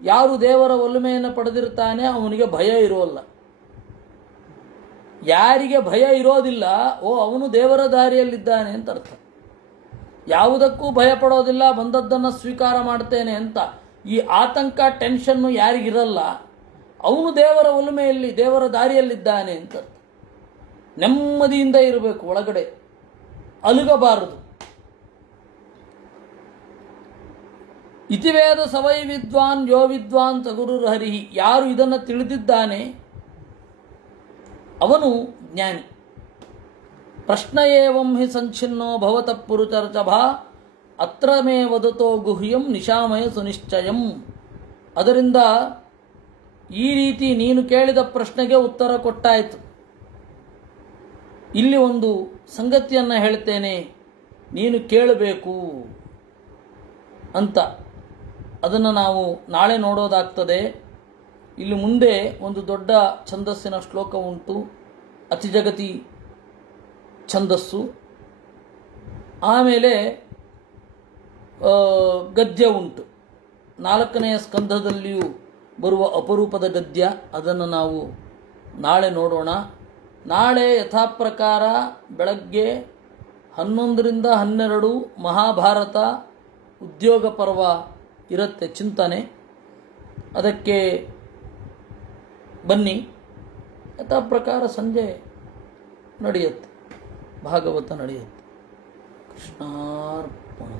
ಯಾರು ದೇವರ ಒಲುಮೆಯನ್ನು ಪಡೆದಿರ್ತಾನೆ ಅವನಿಗೆ ಭಯ ಇರೋಲ್ಲ. ಯಾರಿಗೆ ಭಯ ಇರೋದಿಲ್ಲ ಅವನು ದೇವರ ದಾರಿಯಲ್ಲಿದ್ದಾನೆ ಅಂತ ಅರ್ಥ. ಯಾವುದಕ್ಕೂ ಭಯ ಪಡೋದಿಲ್ಲ, ಬಂದದ್ದನ್ನು ಸ್ವೀಕಾರ ಮಾಡ್ತೇನೆ ಅಂತ ಈ ಆತಂಕ ಟೆನ್ಷನ್ನು ಯಾರಿಗಿರಲ್ಲ ಅವನು ದೇವರ ಒಲುಮೆಯಲ್ಲಿ ದೇವರ ದಾರಿಯಲ್ಲಿದ್ದಾನೆ ಅಂತ ಅರ್ಥ. ನೆಮ್ಮದಿಯಿಂದ ಇರಬೇಕು, ಒಳಗಡೆ ಅಲುಗಬಾರದು. ಇತಿವೇದ ಸವೈ ವಿದ್ವಾನ್ ಯೋ ವಿದ್ವಾನ್ ಸಗುರುರ್ ಹರಿಹಿ, ಯಾರು ಇದನ್ನು ತಿಳಿದಿದ್ದಾನೆ ಅವನು ಜ್ಞಾನಿ. ಪ್ರಶ್ನ ಏವಂ ಹಿ ಸಂಚಿನ್ನೋ ಭವತ ಪುರುಚರ್ಚಭಾ ಅತ್ರ ಮೇ ವದತೋ ಗುಹ್ಯಂ ನಿಶಾಮಯ ಸುನಿಶ್ಚಯಂ. ಅದರಿಂದ ಈ ರೀತಿ ನೀನು ಕೇಳಿದ ಪ್ರಶ್ನೆಗೆ ಉತ್ತರ ಕೊಟ್ಟಾಯಿತು. ಇಲ್ಲಿ ಒಂದು ಸಂಗತಿಯನ್ನು ಹೇಳ್ತೇನೆ, ನೀನು ಕೇಳಬೇಕು ಅಂತ. ಅದನ್ನು ನಾವು ನಾಳೆ ನೋಡೋದಾಗ್ತದೆ. ಇಲ್ಲಿ ಮುಂದೆ ಒಂದು ದೊಡ್ಡ ಛಂದಸ್ಸಿನ ಶ್ಲೋಕ ಉಂಟು, ಅತಿಜಗತಿ ಛಂದಸ್ಸು. ಆಮೇಲೆ ಗದ್ಯ ಉಂಟು, 4ನೇ ಸ್ಕಂಧದಲ್ಲಿಯೂ ಬರುವ ಅಪರೂಪದ ಗದ್ಯ. ಅದನ್ನು ನಾವು ನಾಳೆ ನೋಡೋಣ. ನಾಳೆ ಯಥಾಪ್ರಕಾರ ಬೆಳಗ್ಗೆ 11ರಿಂದ 12 ಮಹಾಭಾರತ ಉದ್ಯೋಗ ಪರ್ವ ಇರುತ್ತೆ, ಚಿಂತನೆ. ಅದಕ್ಕೆ ಬನ್ನಿ. ಯಥಾಪ್ರಕಾರ ಸಂಜೆ ನಡೆಯುತ್ತೆ, ಭಾಗವತ ನಡೆಯುತ್ತೆ. ಕೃಷ್ಣಾರ್ಪಣ.